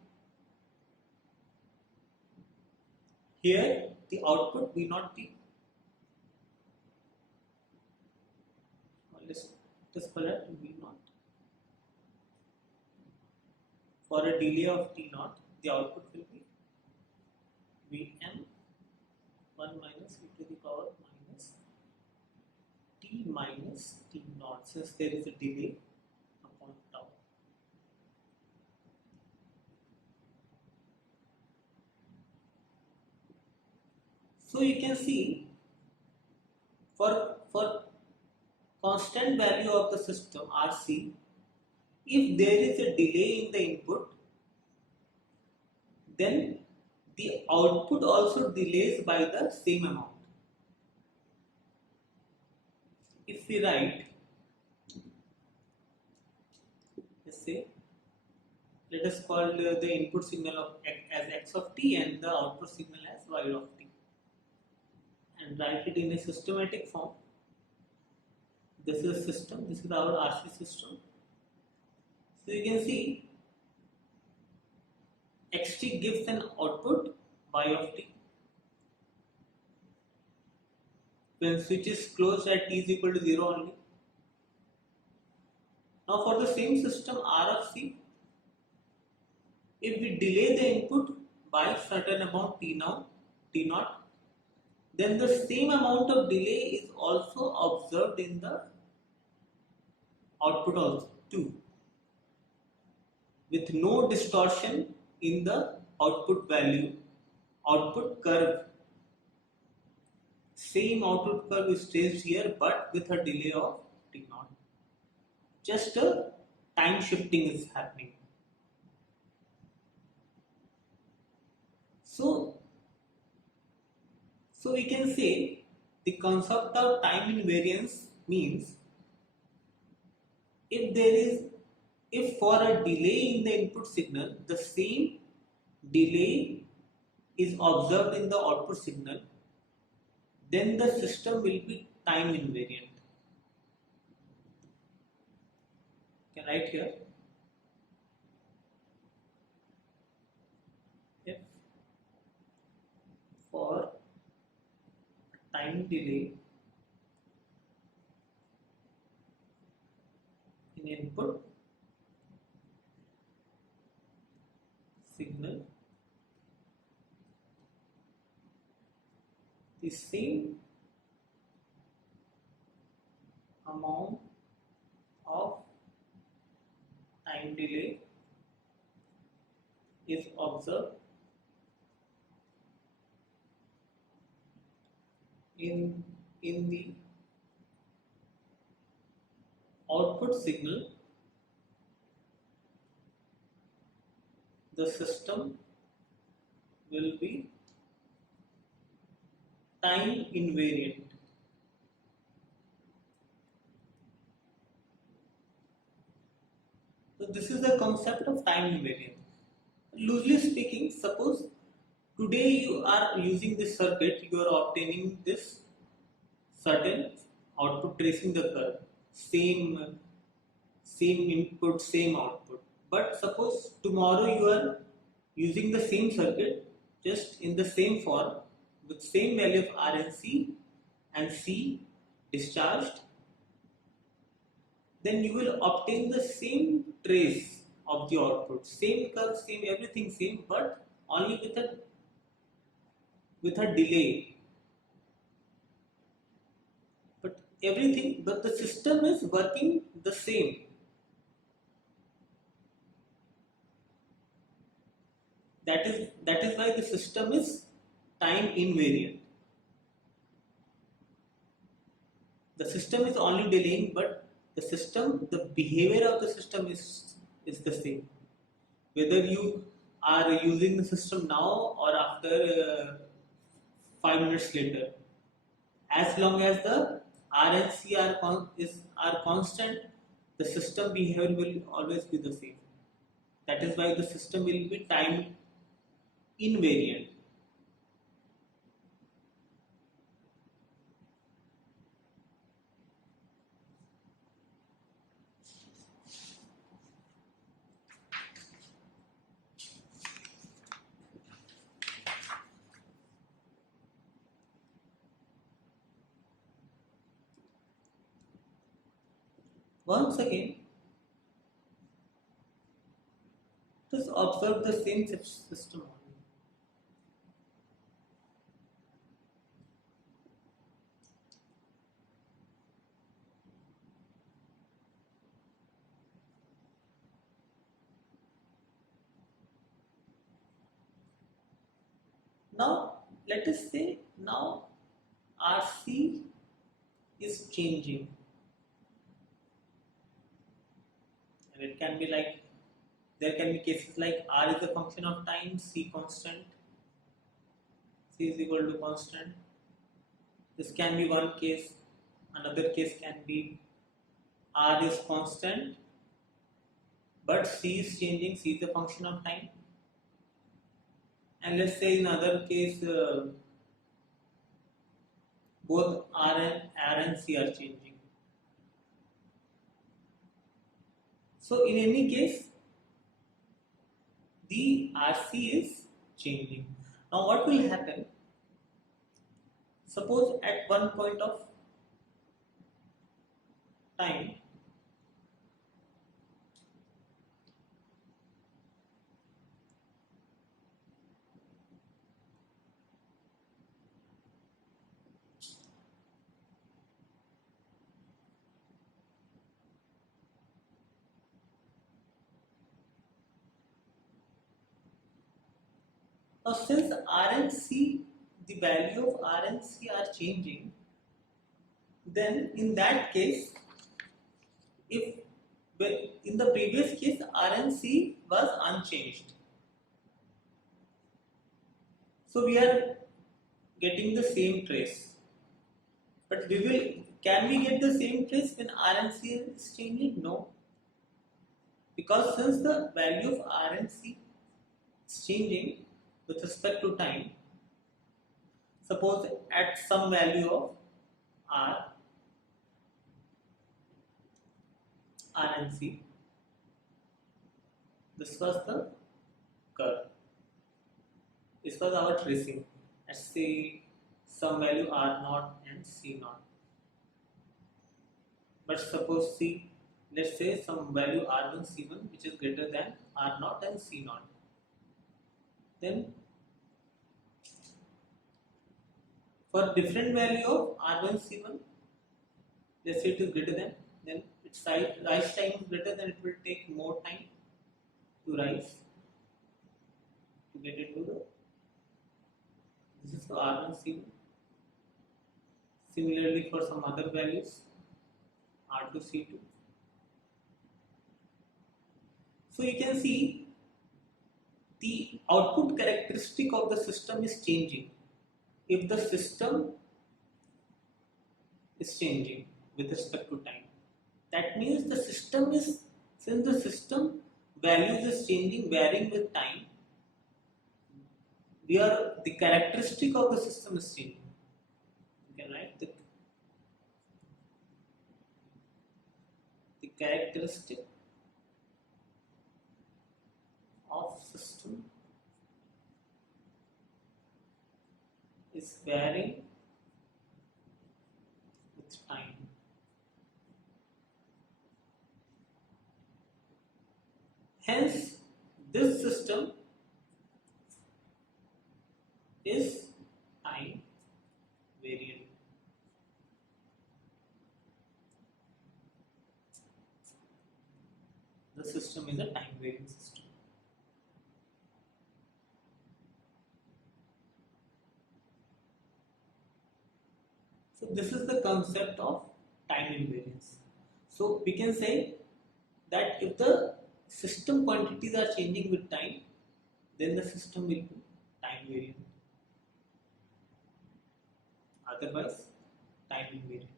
Here the output will not be, let's call it V naught. For a delay of t naught, the output will be Vm 1 minus e to the power minus t naught, since there is a delay upon tau. So you can see for constant value of the system RC, if there is a delay in the input, then the output also delays by the same amount. If we write, let's say, let us call the input signal of as x of t and the output signal as y of t, and write it in a systematic form. This is a system, this is our RC system. So you can see xt gives an output y of t when switch is closed at t is equal to 0 only. Now for the same system R of C, if we delay the input by certain amount t naught, then the same amount of delay is also observed in the output also too, with no distortion in the output value, output curve. Same output curve is traced here, but with a delay of t naught. Just a time shifting is happening. So we can say the concept of time invariance means if for a delay in the input signal, the same delay is observed in the output signal, then the system will be time invariant. You can write here, if for time delay in input signal, the same amount of time time delay is observed in the output signal, the system will be time invariant. So this is the concept of time invariant. Loosely speaking, suppose today you are using this circuit, you are obtaining this certain output tracing the curve, same input, same output. But suppose tomorrow you are using the same circuit, just in the same form, with same value of R and C discharged, then you will obtain the same trace of the output, same curve, same everything same, but only with a delay. But everything, but the system is working the same. That is why the system is time invariant. The system is only delaying, but the behavior of the system is the same. Whether you are using the system now or after 5 minutes later, as long as the R and C are constant, the system behavior will always be the same. That is why the system will be time invariant. Once again, just observe the same system only. Now, let us say now RC is changing, and it can be like, there can be cases like R is a function of time, C constant, C is equal to constant. This can be one case. Another case can be R is constant, but C is changing, C is a function of time. And let's say in other case, both R and C are changing. So in any case, the RC is changing. Now what will happen? Suppose at one point of time, now since R and C, the value of R and C are changing, then in that case, if in the previous case R and C was unchanged, so we are getting the same trace. But can we get the same trace when R and C is changing? No. Because since the value of R and C is changing with respect to time, suppose at some value of R and C, this was the curve. This was our tracing. Let's say some value R0 and C0. But suppose let's say some value R1, C1 which is greater than R0 and C0. Then for different value of R1, C1, let's say it is greater than, then its rise time is greater, then it will take more time. to rise to get into the, this is the R1 C1. Similarly for some other values, R2 C2. So you can see the output characteristic of the system is changing. If the system is changing with respect to time, that means the system is, since the system values is changing, varying with time, the characteristic of the system is changing. You can write the characteristic of system is varying with time. Hence, this system is time variant. The system is a time variant system. So this is the concept of time invariance. So we can say that if the system quantities are changing with time, then the system will be time variant. Otherwise, time invariant.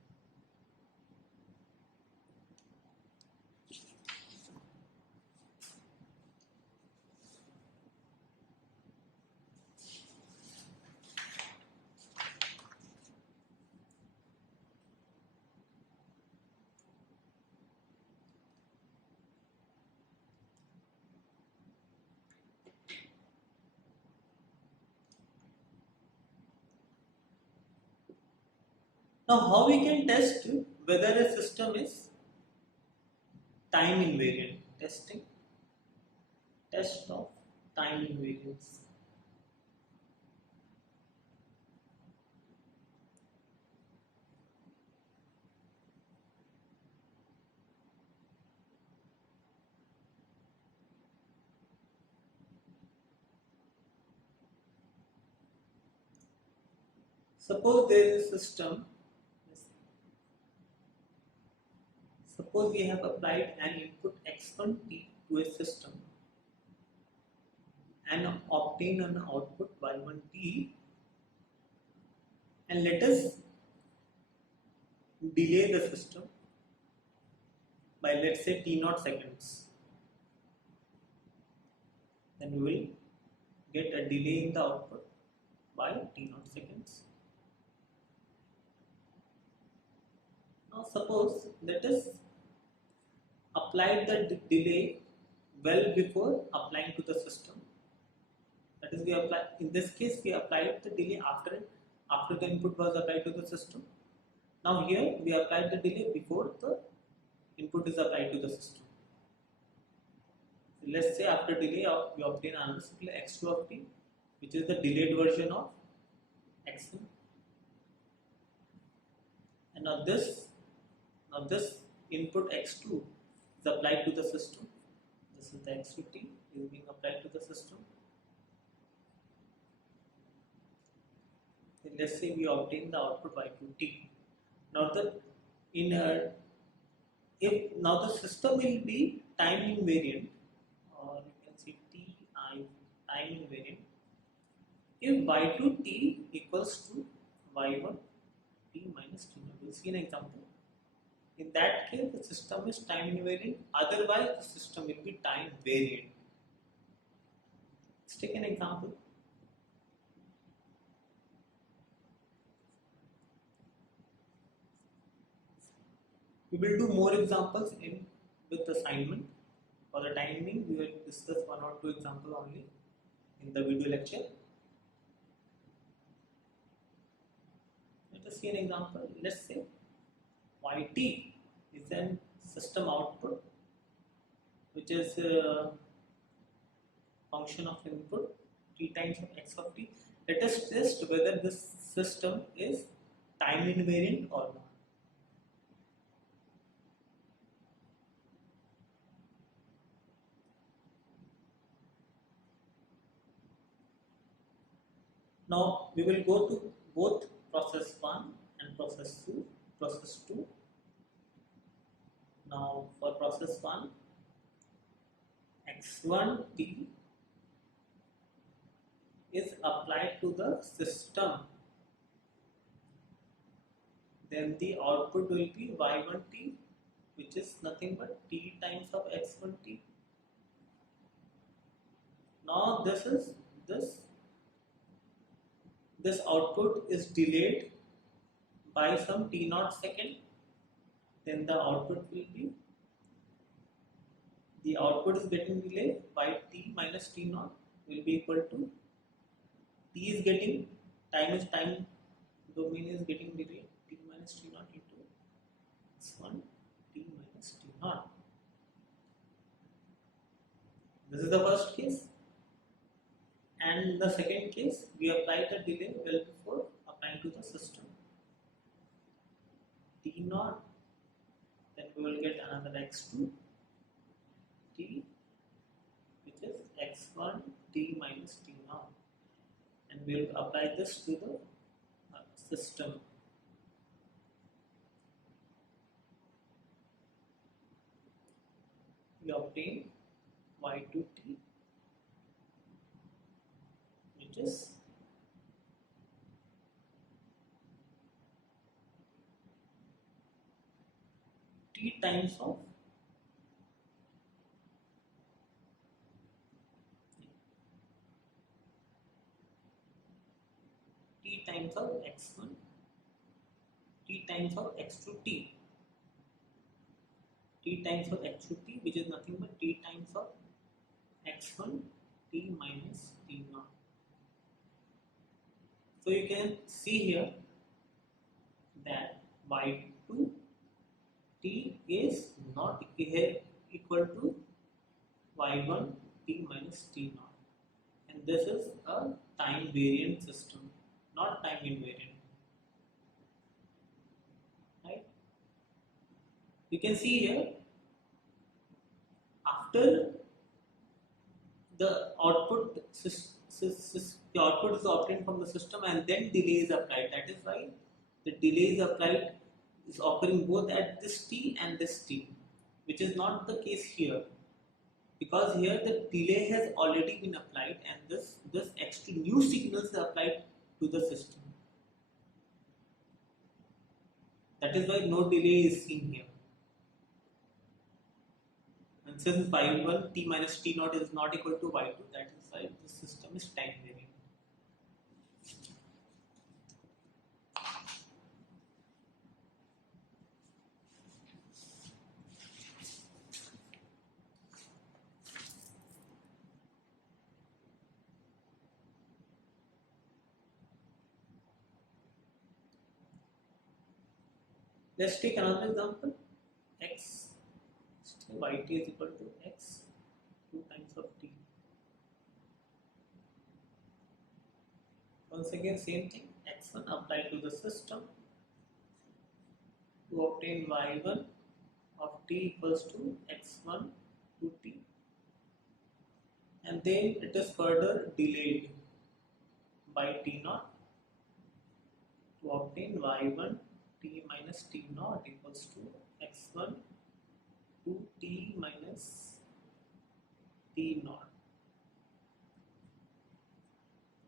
Now, how we can test whether a system is time invariant? Test of time invariance. Suppose there is a system. Suppose we have applied an input x1t to a system and obtain an output y1t, and let us delay the system by, let's say, t0 seconds. Then we will get a delay in the output by t0 seconds. Now suppose let us apply the delay well before applying to the system. That is, in this case we applied the delay after the input was applied to the system. Now here we applied the delay before the input is applied to the system. So let's say after delay we obtain another signal x2 of t, which is the delayed version of x1. And now this input x2 is applied to the system. This is the x2 t is being applied to the system. Then let's say we obtain the output y2t. Now now the system will be time invariant, or you can say time invariant, if y2t equals to y1t minus t0. We'll see an example. In that case, the system is time invariant. Otherwise, the system will be time variant. Let's take an example. We will do more examples with assignment. For the time being, we will discuss 1 or 2 examples only in the video lecture. Let us see an example. Let's say yt is a system output, which is a function of input t times of x of t. Let us test whether this system is time invariant or not. Now we will go to both process 1 and process 2. Process 2. Now for process 1, x1t is applied to the system, then the output will be y1t, which is nothing but t times of x1t. Now this output is delayed by some t naught second, then the output will be, the output is getting delayed by t minus t naught will be equal to, t is getting, time domain is getting delayed, t minus t naught into x1 t minus t naught. This is the first case. And the second case, we apply the delay well before applying to the system. T naught, then we will get another x2 t, which is x1 t minus t naught, and we will apply this to the system. We obtain y2t, which is t times of x1, t times of x2t, t times of x2t, which is nothing but t times of x1 t minus t naught. So you can see here that y2 t is not equal to y1 t minus t naught, and this is a time variant system, not time invariant. Right? You can see here, after the output the output is obtained from the system and then delay is applied. That is why the delay is applied is occurring both at this t and this t, which is not the case here, because here the delay has already been applied and this extra new signals is applied to the system. That is why no delay is seen here. And since y1 t minus t naught is not equal to y2, that is why the system is time variant. Let's take another example. X yt is equal to x 2 times of t. Once again, same thing. X1 applied to the system to obtain y1 of t equals to x1 to t, and then it is further delayed by t naught to obtain y1 t minus t naught equals to x1 to t minus t naught.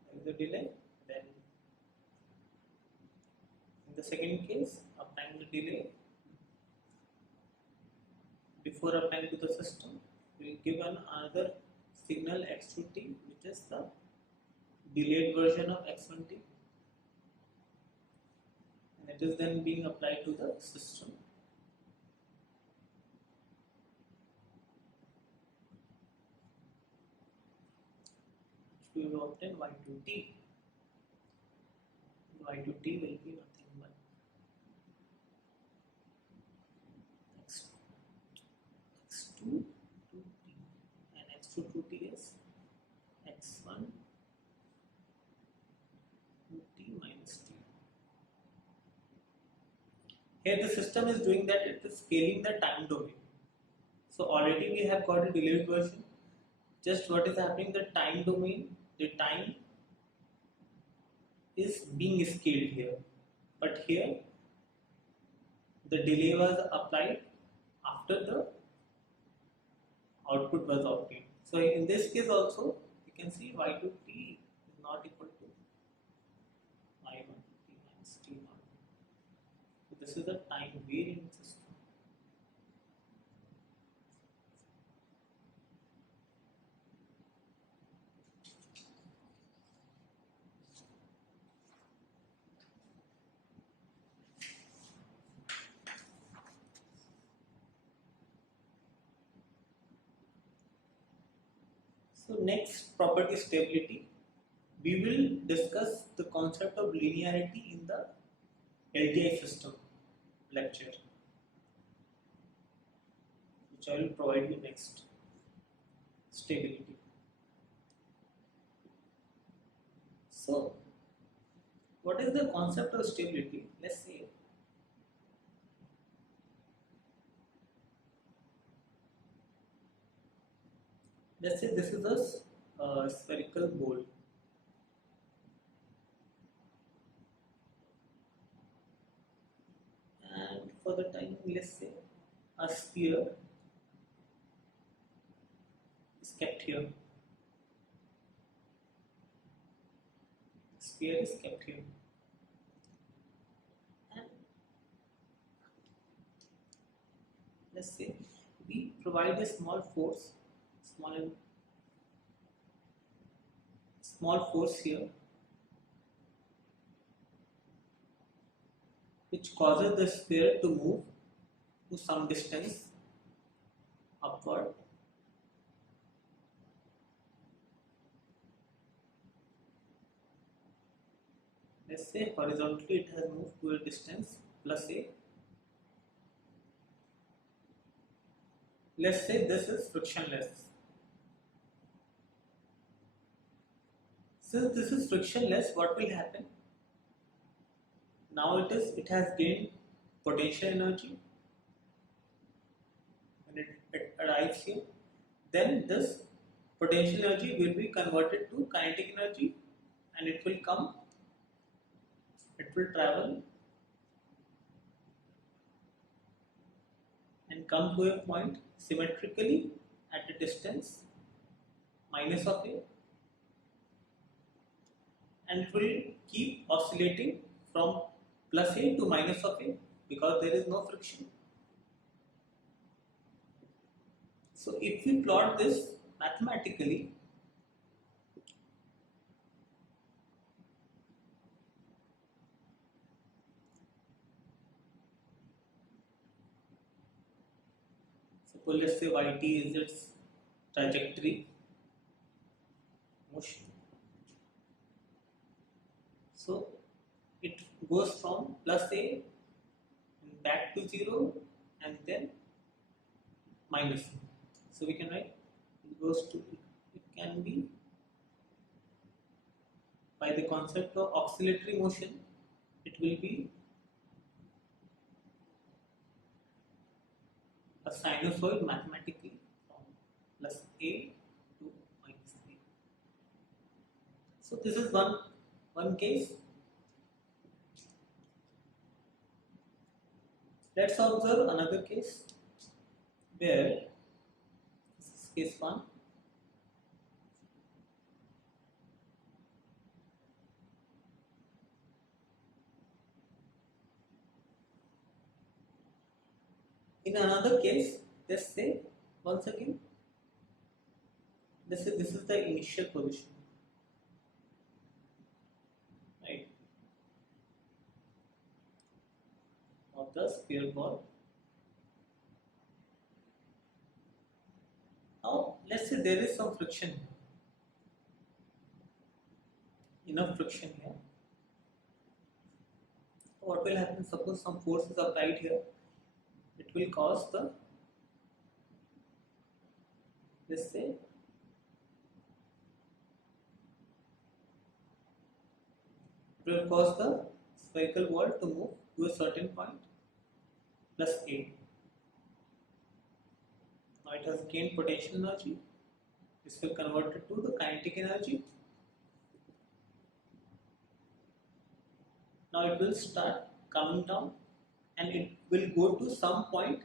There is a delay. Then in the second case, applying the delay before applying to the system, we will give another signal x2t, which is the delayed version of x1t, and it is then being applied to the system. We will obtain y2t. Y2t will be nothing but x2 to t, and x2 to t is x1 to t minus t. Here the system is doing that, it is scaling the time domain. So already we have got a delayed version. Just what is happening, the time domain, the time is being scaled here, but here the delay was applied after the output was obtained. So in this case also you can see y to t is not equal to y1 to t minus t0. So this is a time variant system. So next, property stability. We will discuss the concept of linearity in the LTI system lecture, which I will provide you next. Stability. So, what is the concept of stability? Let's say this is a spherical bowl. And for the time, let's say a sphere is kept here. Sphere is kept here. And let's say we provide a small force, small force here, which causes the sphere to move to some distance upward. Let's say horizontally it has moved to a distance plus a. Let's say this is frictionless. Since this is frictionless, what will happen? Now it has gained potential energy when it arrives here. Then this potential energy will be converted to kinetic energy, and it will travel and come to a point symmetrically at a distance minus of a, and it will keep oscillating from plus a to minus of a because there is no friction. So if we plot this mathematically, suppose let's say yt is its trajectory motion. So it goes from plus a and back to 0 and then minus. So we can write it can be, by the concept of oscillatory motion, it will be a sinusoid mathematically from plus a to minus a. So this is one case. Let's observe another case where this is case 1. In another case, let's say once again, let's say this is the initial position, right, of the sphere ball. Now let's say there is some friction, enough friction here. What will happen? Suppose some force is applied here. It will cause the, let's say, it will cause the spherical ball to move to a certain point plus a. Now it has gained potential energy. This will convert it to the kinetic energy. Now it will start coming down and it will go to some point.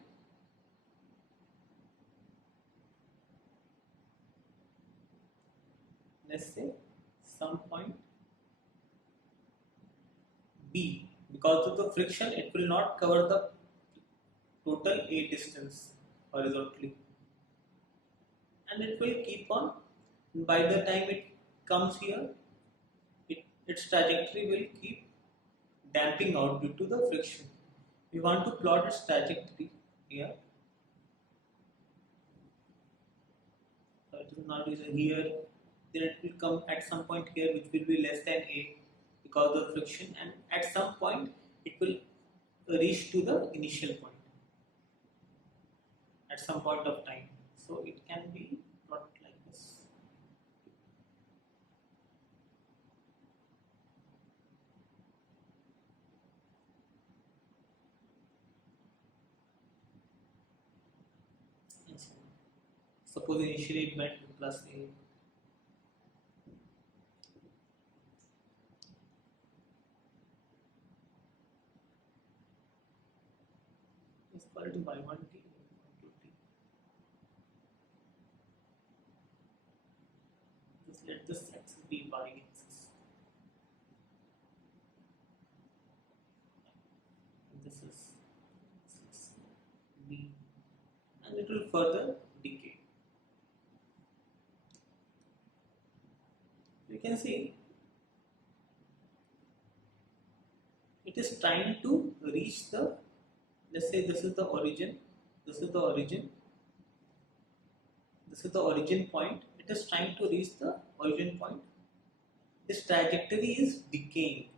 Let's say some point B. Because of the friction, it will not cover the total A distance horizontally, and it will keep on. By the time it comes here, its trajectory will keep damping out due to the friction. We want to plot its trajectory here. So it is not using here. Then it will come at some point here, which will be less than A because of friction, and at some point it will reach to the initial point at some point of time. So it can be plotted like this. Suppose initially it went to plus A. Is equal to y1t, y2t. Just let this axis be y axis. And this is B, and it will further decay. You can see it is trying to reach the, let's say this is the origin, this is the origin, this is the origin point. It is trying to reach the origin point. Its trajectory is decaying.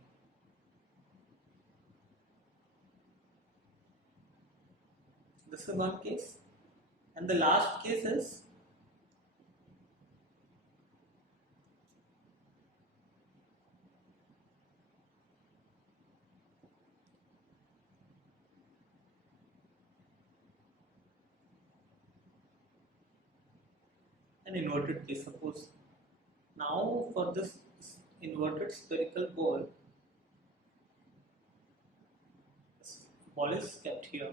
This is one case, and the last case is an inverted case. Suppose now for this inverted spherical ball, this ball is kept here.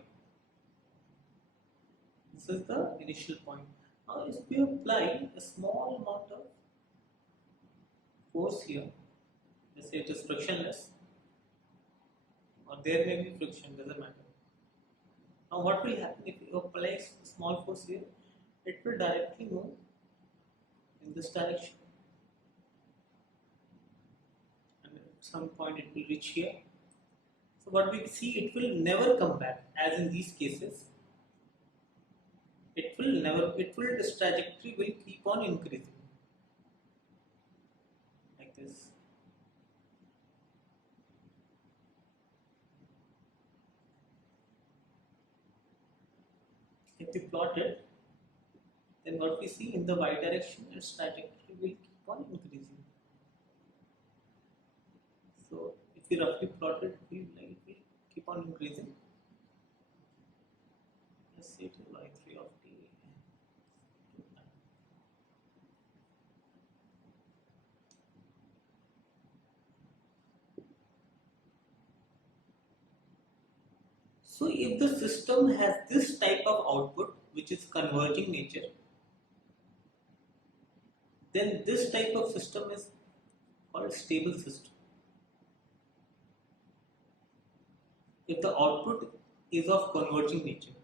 This is the initial point. Now if we apply a small amount of force here, let's say it is frictionless, or there may be friction, doesn't matter. Now what will happen if you apply a small force here? It will directly move in this direction, and at some point it will reach here. So what we see, it will never come back, as in these cases. It will never, its trajectory will keep on increasing like this. If we plot it, then what we see, in the y direction, its trajectory will keep on increasing. So if we roughly plot it, it will keep on increasing. Let's say it is y3 of t. So if the system has this type of output, which is converging nature, then this type of system is called stable system. If the output is of converging nature.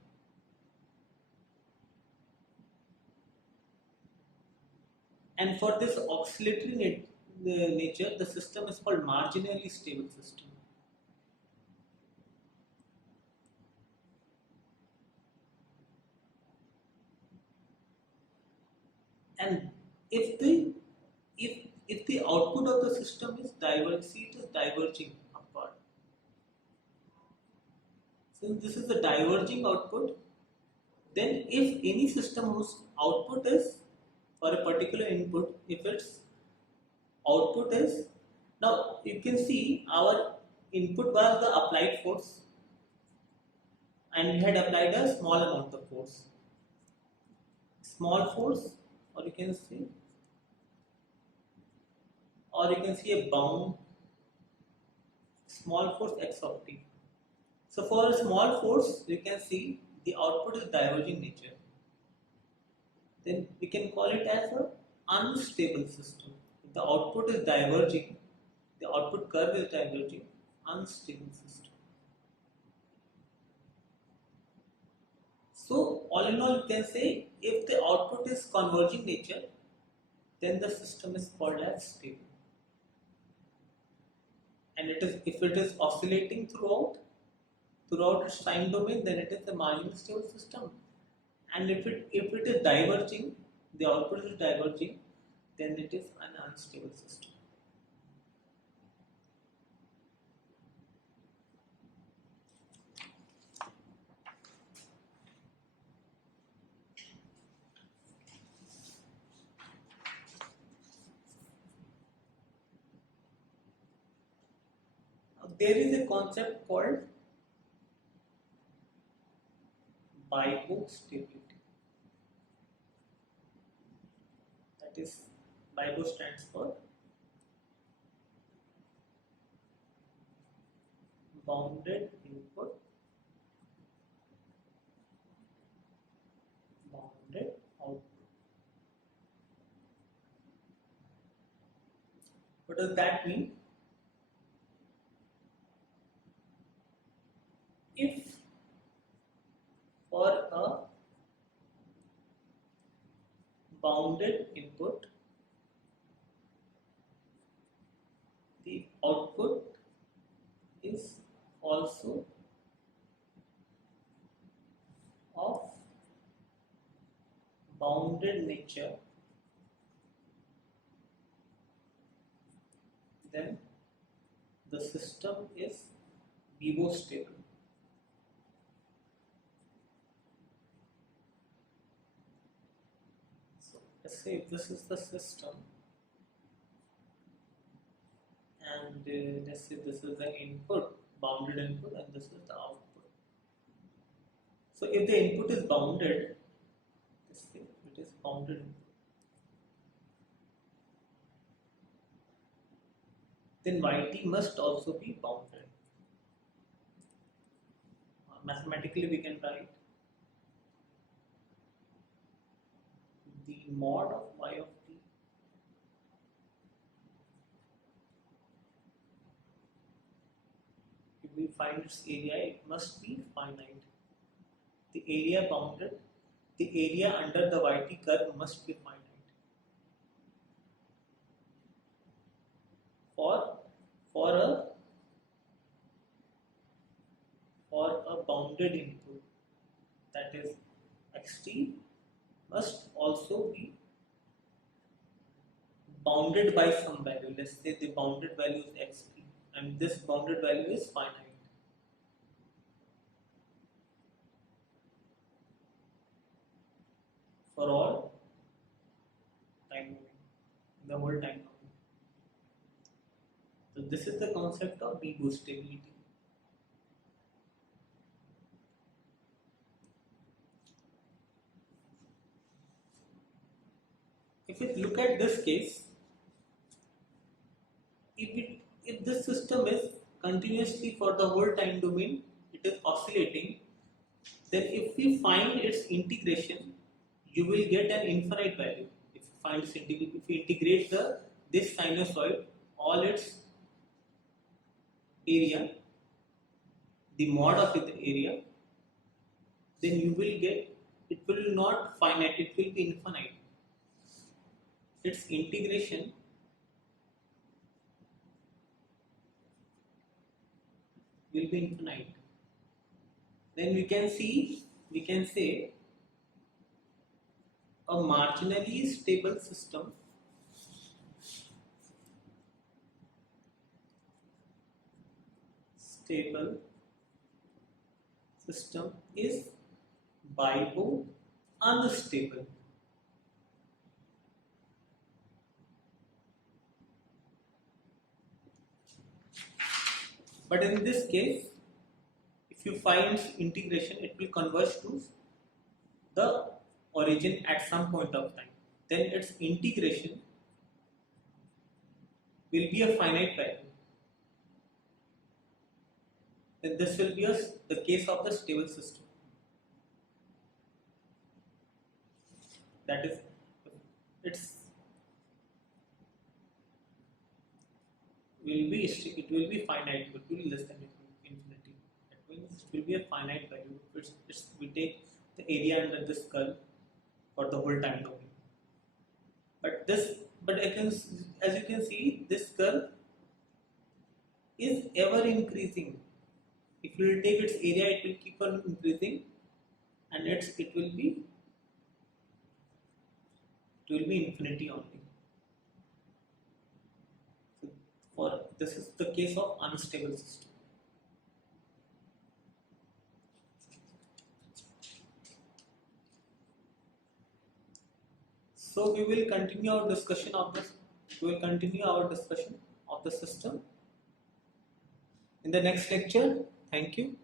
And for this oscillatory nature, the system is called marginally stable system. And if the output of the system is it is diverging upward. Since this is the diverging output, then if any system whose output is for a particular input, if its output is, now you can see our input was the applied force, and we had applied a small amount of force. Small force, or you can see a bound small force x of t. So for a small force, you can see the output is diverging nature. Then we can call it as a unstable system. If the output is diverging, the output curve is diverging, unstable system. So all in all, you can say if the output is converging nature, then the system is called as stable. And if it is oscillating throughout its time domain, then it is a marginally stable system. And if it is diverging, the output is diverging, then it is an unstable system. There is a concept called bipostability. That is, bipo stands for bounded input, bounded output. What does that mean? If for a bounded input, the output is also of bounded nature, then the system is bipostable. So let's say if this is the system, and let's say this is the input, bounded input, and this is the output. So if the input is bounded, let's say it is bounded input, then yt must also be bounded. Mathematically we can write the mod of y of t if we find its area, it must be finite. The area bounded, the area under the yt curve must be finite. For a bounded input, that is xt must also be bounded by some value. Let's say the bounded value is xp and this bounded value is finite. For all time domain, the whole time domain. So this is the concept of bipostability. If we look at this case, if this system is continuously for the whole time domain, it is oscillating, then if we find its integration, you will get an infinite value. If you integrate this sinusoid, all its area, the mod of the area, then you will get, it will not finite, it will be infinite. Its integration will be infinite. Then we can say a marginally stable system is bipo unstable. But in this case, if you find integration, it will converge to the origin at some point of time. Then its integration will be a finite value. then this will be the case of the stable system. That is, it will be finite, it will be less than infinity. That means it will be a finite value. We take the area under this curve for the whole time domain. But as you can see, this curve is ever increasing. If you will take its area, it will keep on increasing, and it will be infinity only. So this is the case of unstable system. So we will continue our discussion of this. We will continue our discussion of the system in the next lecture. Thank you.